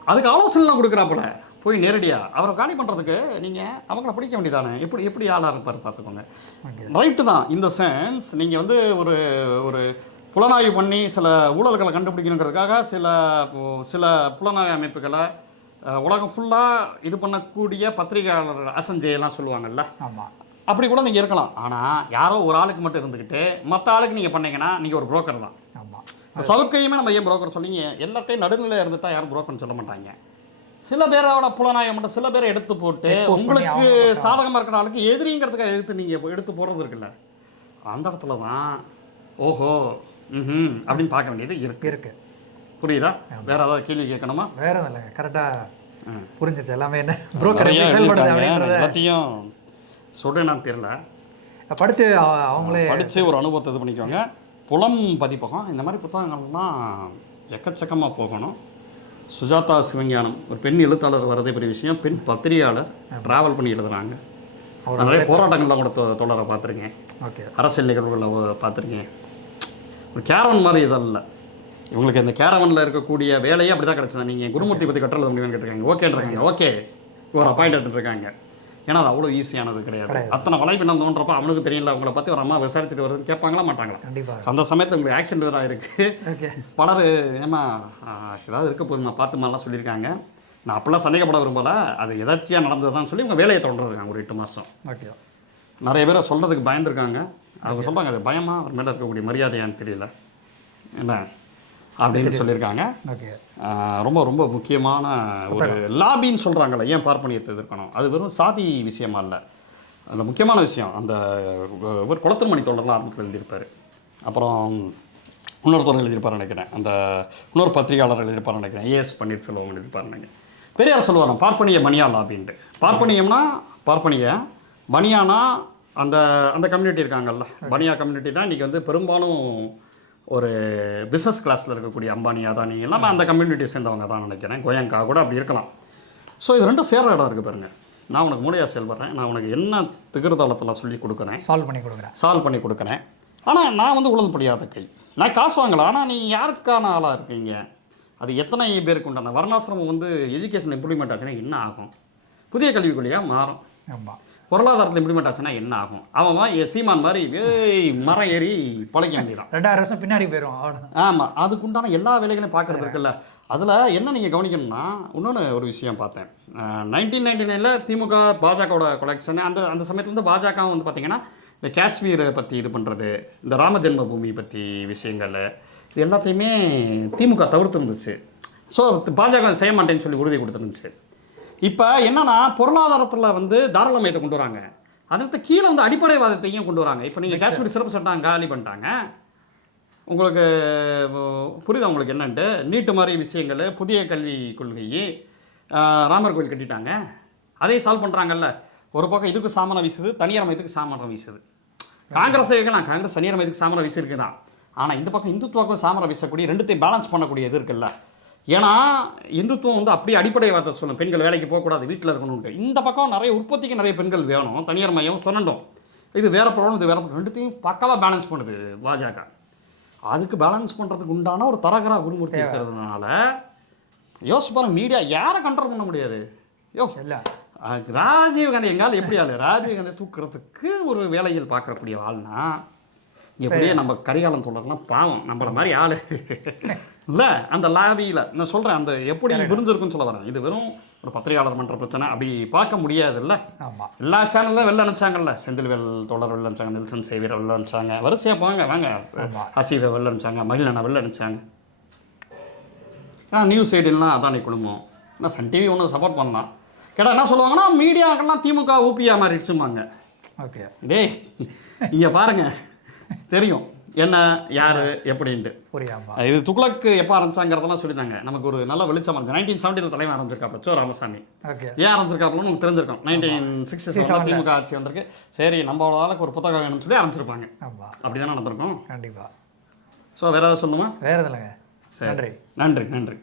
அதுக்கு ஆலோசனைலாம் கொடுக்குறாப்புல போய் நேரடியாக அவரை காலி பண்ணுறதுக்கு நீங்கள் அவங்கள பிடிக்க வேண்டியதானே. எப்படி ஆளாக இருப்பார் பார்த்துக்கோங்க. ரைட்டு தான். இந்த சென்ஸ் நீங்கள் வந்து ஒரு புலனாய்வு பண்ணி சில ஊழல்களை கண்டுபிடிக்கணுங்கிறதுக்காக சில புலனாய்வு அமைப்புகளை உலகம் ஃபுல்லாக இது பண்ணக்கூடிய பத்திரிகையாளர் அசஞ்சையெல்லாம் சொல்லுவாங்கல்ல, ஆமாம், அப்படி கூட நீங்கள் இருக்கலாம். ஆனால் யாரோ ஒரு ஆளுக்கு மட்டும் இருந்துக்கிட்டு மற்ற ஆளுக்கு நீங்கள் பண்ணீங்கன்னா நீங்கள் ஒரு புரோக்கர் தான். ஆமாம். சவுக்கையுமே நம்ம ஏன் புரோக்கர் சொல்லிங்க, எல்லாத்தையும் நடுநிலையில் இருந்துட்டா யாரும் புரோக்கர்னு சொல்ல மாட்டாங்க. சில பேரோட புலனாய்வு மட்டும் சில பேரை எடுத்து போட்டு உங்களுக்கு சாதகமாக இருக்கிற ஆளுக்கு எதிரிங்கிறதுக்காக எடுத்து போடுறது இருக்குல்ல, அந்த இடத்துல தான் ஓஹோ அப்படின்னு பார்க்க வேண்டியது இருக்கு. புரியுதா? வேற ஏதாவது கேள்வி கேட்கணுமா? வேற இல்லைங்க, கரெக்டாக புரிஞ்சிச்சு எல்லாமே. என்ன எல்லாத்தையும் சொல்றேன்னு தெரியல, படிச்சு ஒரு அனுபவத்தை இது பண்ணிக்குவாங்க. புலம் பதிப்பகம் இந்த மாதிரி புத்தகங்கள்லாம் எக்கச்சக்கமாக போகணும். சுஜாதா சிவஞானம் ஒரு பெண் எழுத்தாளர் வரதே பெரிய விஷயம். பெண் பத்திரிகையாளர் ட்ராவல் பண்ணி எழுதுறாங்க. நிறைய போராட்டங்கள்லாம் கூட தொடர பார்த்துருக்கேன். அரசியல் நிகழ்வுகளை பார்த்துருக்கேன். ஒரு கேரவன் மாதிரி இதல்ல இவங்களுக்கு. இந்த கேரவனில் இருக்கக்கூடிய வேலையே அப்படி தான் கிடச்சது. நீங்கள் குருமூர்த்தி பற்றி கட்டுறது முடியும்னு கேட்டிருக்காங்க. ஓகேன்றாங்க, ஓகே ஒரு அப்பாயிண்ட் இருக்காங்க. ஏன்னா அது அவ்வளோ ஈஸியானது கிடையாது. அத்தனை வலைப்பினம் தோன்றப்ப அவனுக்கு தெரியல அவங்கள பற்றி ஒரு அம்மா விசாரிச்சுட்டு வருதுன்னு கேட்பாங்களா மாட்டாங்களா? கண்டிப்பாக. அந்த சமயத்தில் உங்களுக்கு ஆக்சிடென்ட் வேறு ஆயிருக்கு. பலர் ஏமா ஏதாவது இருக்க போதுமா பார்த்துமாலாம் சொல்லியிருக்காங்க. நான் அப்பெல்லாம் சந்தேகப்பட விரும்பல, அது எதாச்சியாக நடந்ததுதான் சொல்லி இவங்க வேலையை தொடர்ந்துருக்காங்க ஒரு 8 மாதம். ஓகே. நிறைய பேர் சொல்கிறதுக்கு பயந்துருக்காங்க. அவங்க சொல்கிறாங்க அது பயமாக அவர் மேலே இருக்கக்கூடிய மரியாதையான்னு தெரியல என்ன அப்படின்னு சொல்லியிருக்காங்க. ரொம்ப ரொம்ப முக்கியமான ஒரு லாபின்னு சொல்கிறாங்கல்ல, ஏன் பார்ப்பனியத்தை எதிர்க்கணும், அது வெறும் சாதி விஷயமா இல்லை, அதில் முக்கியமான விஷயம். அந்த ஒரு குளத்தூர்மணி தோழர்லாம் ஆரம்பத்தில் எழுதியிருப்பார், அப்புறம் இன்னொருத்தர் எழுதியிருப்பார் நினைக்கிறேன், அந்த இன்னொரு பத்திரிகையாளர் எழுதியிருப்பார் நினைக்கிறேன், ஏஎஸ் பன்னீர்செல்வம் எழுதியிருப்பார் நினைக்கிறேன். பெரியார் சொல்லுவாங்க பார்ப்பனிய பனியா லாபின்ட்டு. பார்ப்பனியம்னா பார்ப்பனிய, பனியானா அந்த அந்த கம்யூனிட்டி இருக்காங்கல்ல, பனியா கம்யூனிட்டி தான் இன்றைக்கி வந்து பெரும்பாலும் ஒரு பிஸ்னஸ் கிளாஸில் இருக்கக்கூடிய அம்பானி அதானி எல்லாமே அந்த கம்யூனிட்டியை சேர்ந்தவங்க தான் நினைக்கிறேன். கோயங்கா கூட அப்படி இருக்கலாம். ஸோ இது ரெண்டும் சேர்ற இடம் இருக்குது பாருங்கள். நான் உனக்கு மூளையாக செயல்படுறேன், நான் உனக்கு என்ன திகிர்தளத்தில் சொல்லி கொடுக்குறேன், சால்வ் பண்ணி கொடுக்குறேன். ஆனால் நான் வந்து உழல்படியாத கை, நான் காசு வாங்கலாம். ஆனால் நீ யாருக்கான ஆளாக இருக்கீங்க, அது எத்தனை பேருக்கு உண்டான வர்ணாசிரமம் வந்து எஜுகேஷன் இம்ப்ளிமெண்ட் ஆச்சுன்னா என்ன ஆகும், புதிய கல்விக் கொள்கையாக மாறும். ஆமாம். பொருளாதாரத்தில் இம்ப்ளிமெண்ட் ஆச்சுன்னா என்ன ஆகும், அவன் சீமான் மாதிரி மரம் ஏறி பழைக்க வேண்டியதான். 2000 வருஷம் பின்னாடி போயிடும். ஆமாம், அதுக்குண்டான எல்லா வேலைகளையும் பார்க்குறது இருக்குல்ல. அதில் என்ன நீங்கள் கவனிக்கணும்னா, இன்னொன்று ஒரு விஷயம் பார்த்தேன். 1999 திமுக பாஜகவோட கொலெக்ஷன், அந்த சமயத்தில் வந்து பாஜகவும் வந்து பார்த்திங்கன்னா இந்த காஷ்மீரை பற்றி இது பண்ணுறது, இந்த ராம ஜென்ம பூமி பற்றி விஷயங்கள், இது எல்லாத்தையுமே திமுக தவிர்த்து இருந்துச்சு. ஸோ பாஜக செய்ய மாட்டேன்னு சொல்லி உறுதி கொடுத்துருந்துச்சு. இப்போ என்னன்னா பொருளாதாரத்தில் வந்து தாராளமயத்தை கொண்டு வராங்க, அதற்கு கீழே வந்து அடிப்படைவாதத்தையும் கொண்டு வராங்க. இப்போ நீங்கள் காஷ்மீர் சிறப்பு சட்டம் காலி பண்ணிட்டாங்க, உங்களுக்கு புரியுதா உங்களுக்கு என்னன்ட்டு, நீட்டு மாதிரி விஷயங்கள், புதிய கல்விக் கொள்கை, ராமர் கோயில் கட்டிட்டாங்க, அதையும் சால்வ் பண்ணுறாங்கல்ல. ஒரு பக்கம் இதுக்கு சாமரம் வீசுது, தனியார் மையத்துக்கு சாமரம் வீசுது. காங்கிரஸ் தனியார் மையத்துக்கு சாமரம் வீசிருக்கு தான். ஆனால் இந்த பக்கம் இந்துத்துவாக்கும் சாமரம் வீசக்கூடிய ரெண்டுத்தையும் பேலன்ஸ் பண்ணக்கூடிய இது இருக்குல்ல. ஏன்னா இந்துத்துவம் வந்து அப்படியே அடிப்படைவாதத்தை சொல்லணும், பெண்கள் வேலைக்கு போகக்கூடாது வீட்டில் இருக்கணும்னு. இந்த பக்கம் நிறைய உற்பத்திக்கு நிறைய பெண்கள் வேணும், தனியார் மையம் சொல்லணும், இது வேற ப்ராப்ளம் இது வேற ப்ராப்ளம், ரெண்டுத்தையும் பக்காவாக பேலன்ஸ் பண்ணுது பாஜக. அதுக்கு பேலன்ஸ் பண்ணுறதுக்கு உண்டான ஒரு தரகரா குருமூர்த்தி இருக்கிறதுனால யோசிச்சு பாருங்க, மீடியா யாரை கண்ட்ரோல் பண்ண முடியாது. இல்லை ராஜீவ்காந்தி எங்கால் எப்படி ஆள், ராஜீவ்காந்தி தூக்குறதுக்கு ஒரு வேலைகள் பார்க்கக்கூடிய ஆள்னா எப்படியே நம்ம கரிகாலம் தொடரலாம் பாவம், நம்மள மாதிரி ஆள் இல்லை அந்த லாபியில். நான் சொல்கிறேன் அந்த எப்படி விரிஞ்சிருக்குன்னு சொல்ல வரேன். இது வெறும் ஒரு பத்திரிகையாளர் மன்ற பிரச்சனை அப்படி பார்க்க முடியாது இல்லை. எல்லா சேனலில் வெளில அனுப்பிச்சாங்கல்ல, செந்தில்வேல் தோழர் வெளில அனுப்பிச்சாங்க, நெல்சன் சேவியர் வெளில அனுப்பிச்சாங்க, வரிசையாக போவாங்க வாங்க, ஹசீஃபை வெளில அனுப்பிச்சாங்க, மகிழனை வெளில அனுப்பிச்சாங்க. நியூஸ் எயிட்டின்லாம் அதானி குடும்பம், ஆனால் சன் டிவி ஒன்று சப்போர்ட் பண்ணலாம். கேட்டால் என்ன சொல்லுவாங்கன்னா மீடியாக்கெல்லாம் திமுக ஊபியா மாறிடுச்சுமாங்க. ஓகே டேய் இங்கே பாருங்கள் தெரியும், என்ன யார் எப்படின்ட்டு. புரியாமா இது துக்ளக்கு எப்போ ஆரம்பிச்சாங்கிறதெல்லாம் சொல்லிட்டாங்க. நமக்கு ஒரு நல்ல வெளிச்சம் ஆரம்பிச்சு 1970 தலைமை ஆரம்பிச்சிருக்காப்ல சோ ராமசாமி. ஓகே ஏன் ஆரம்பிச்சிருக்காப்புலன்னு நமக்கு தெரிஞ்சிருக்கும். 1967 திமுக ஆட்சி வந்திருக்கு. சரி நம்ம ஆளுக்கு ஒரு புத்தகம் வேணும்னு சொல்லி ஆரம்பிச்சிருப்பாங்க. ஆமாம் அப்படிதானே நடந்திருக்கும். கண்டிப்பாக. ஸோ வேற ஏதாவது சொல்லணுமா? வேறு எதுலங்க. சரி நன்றி. நன்றி நன்றி.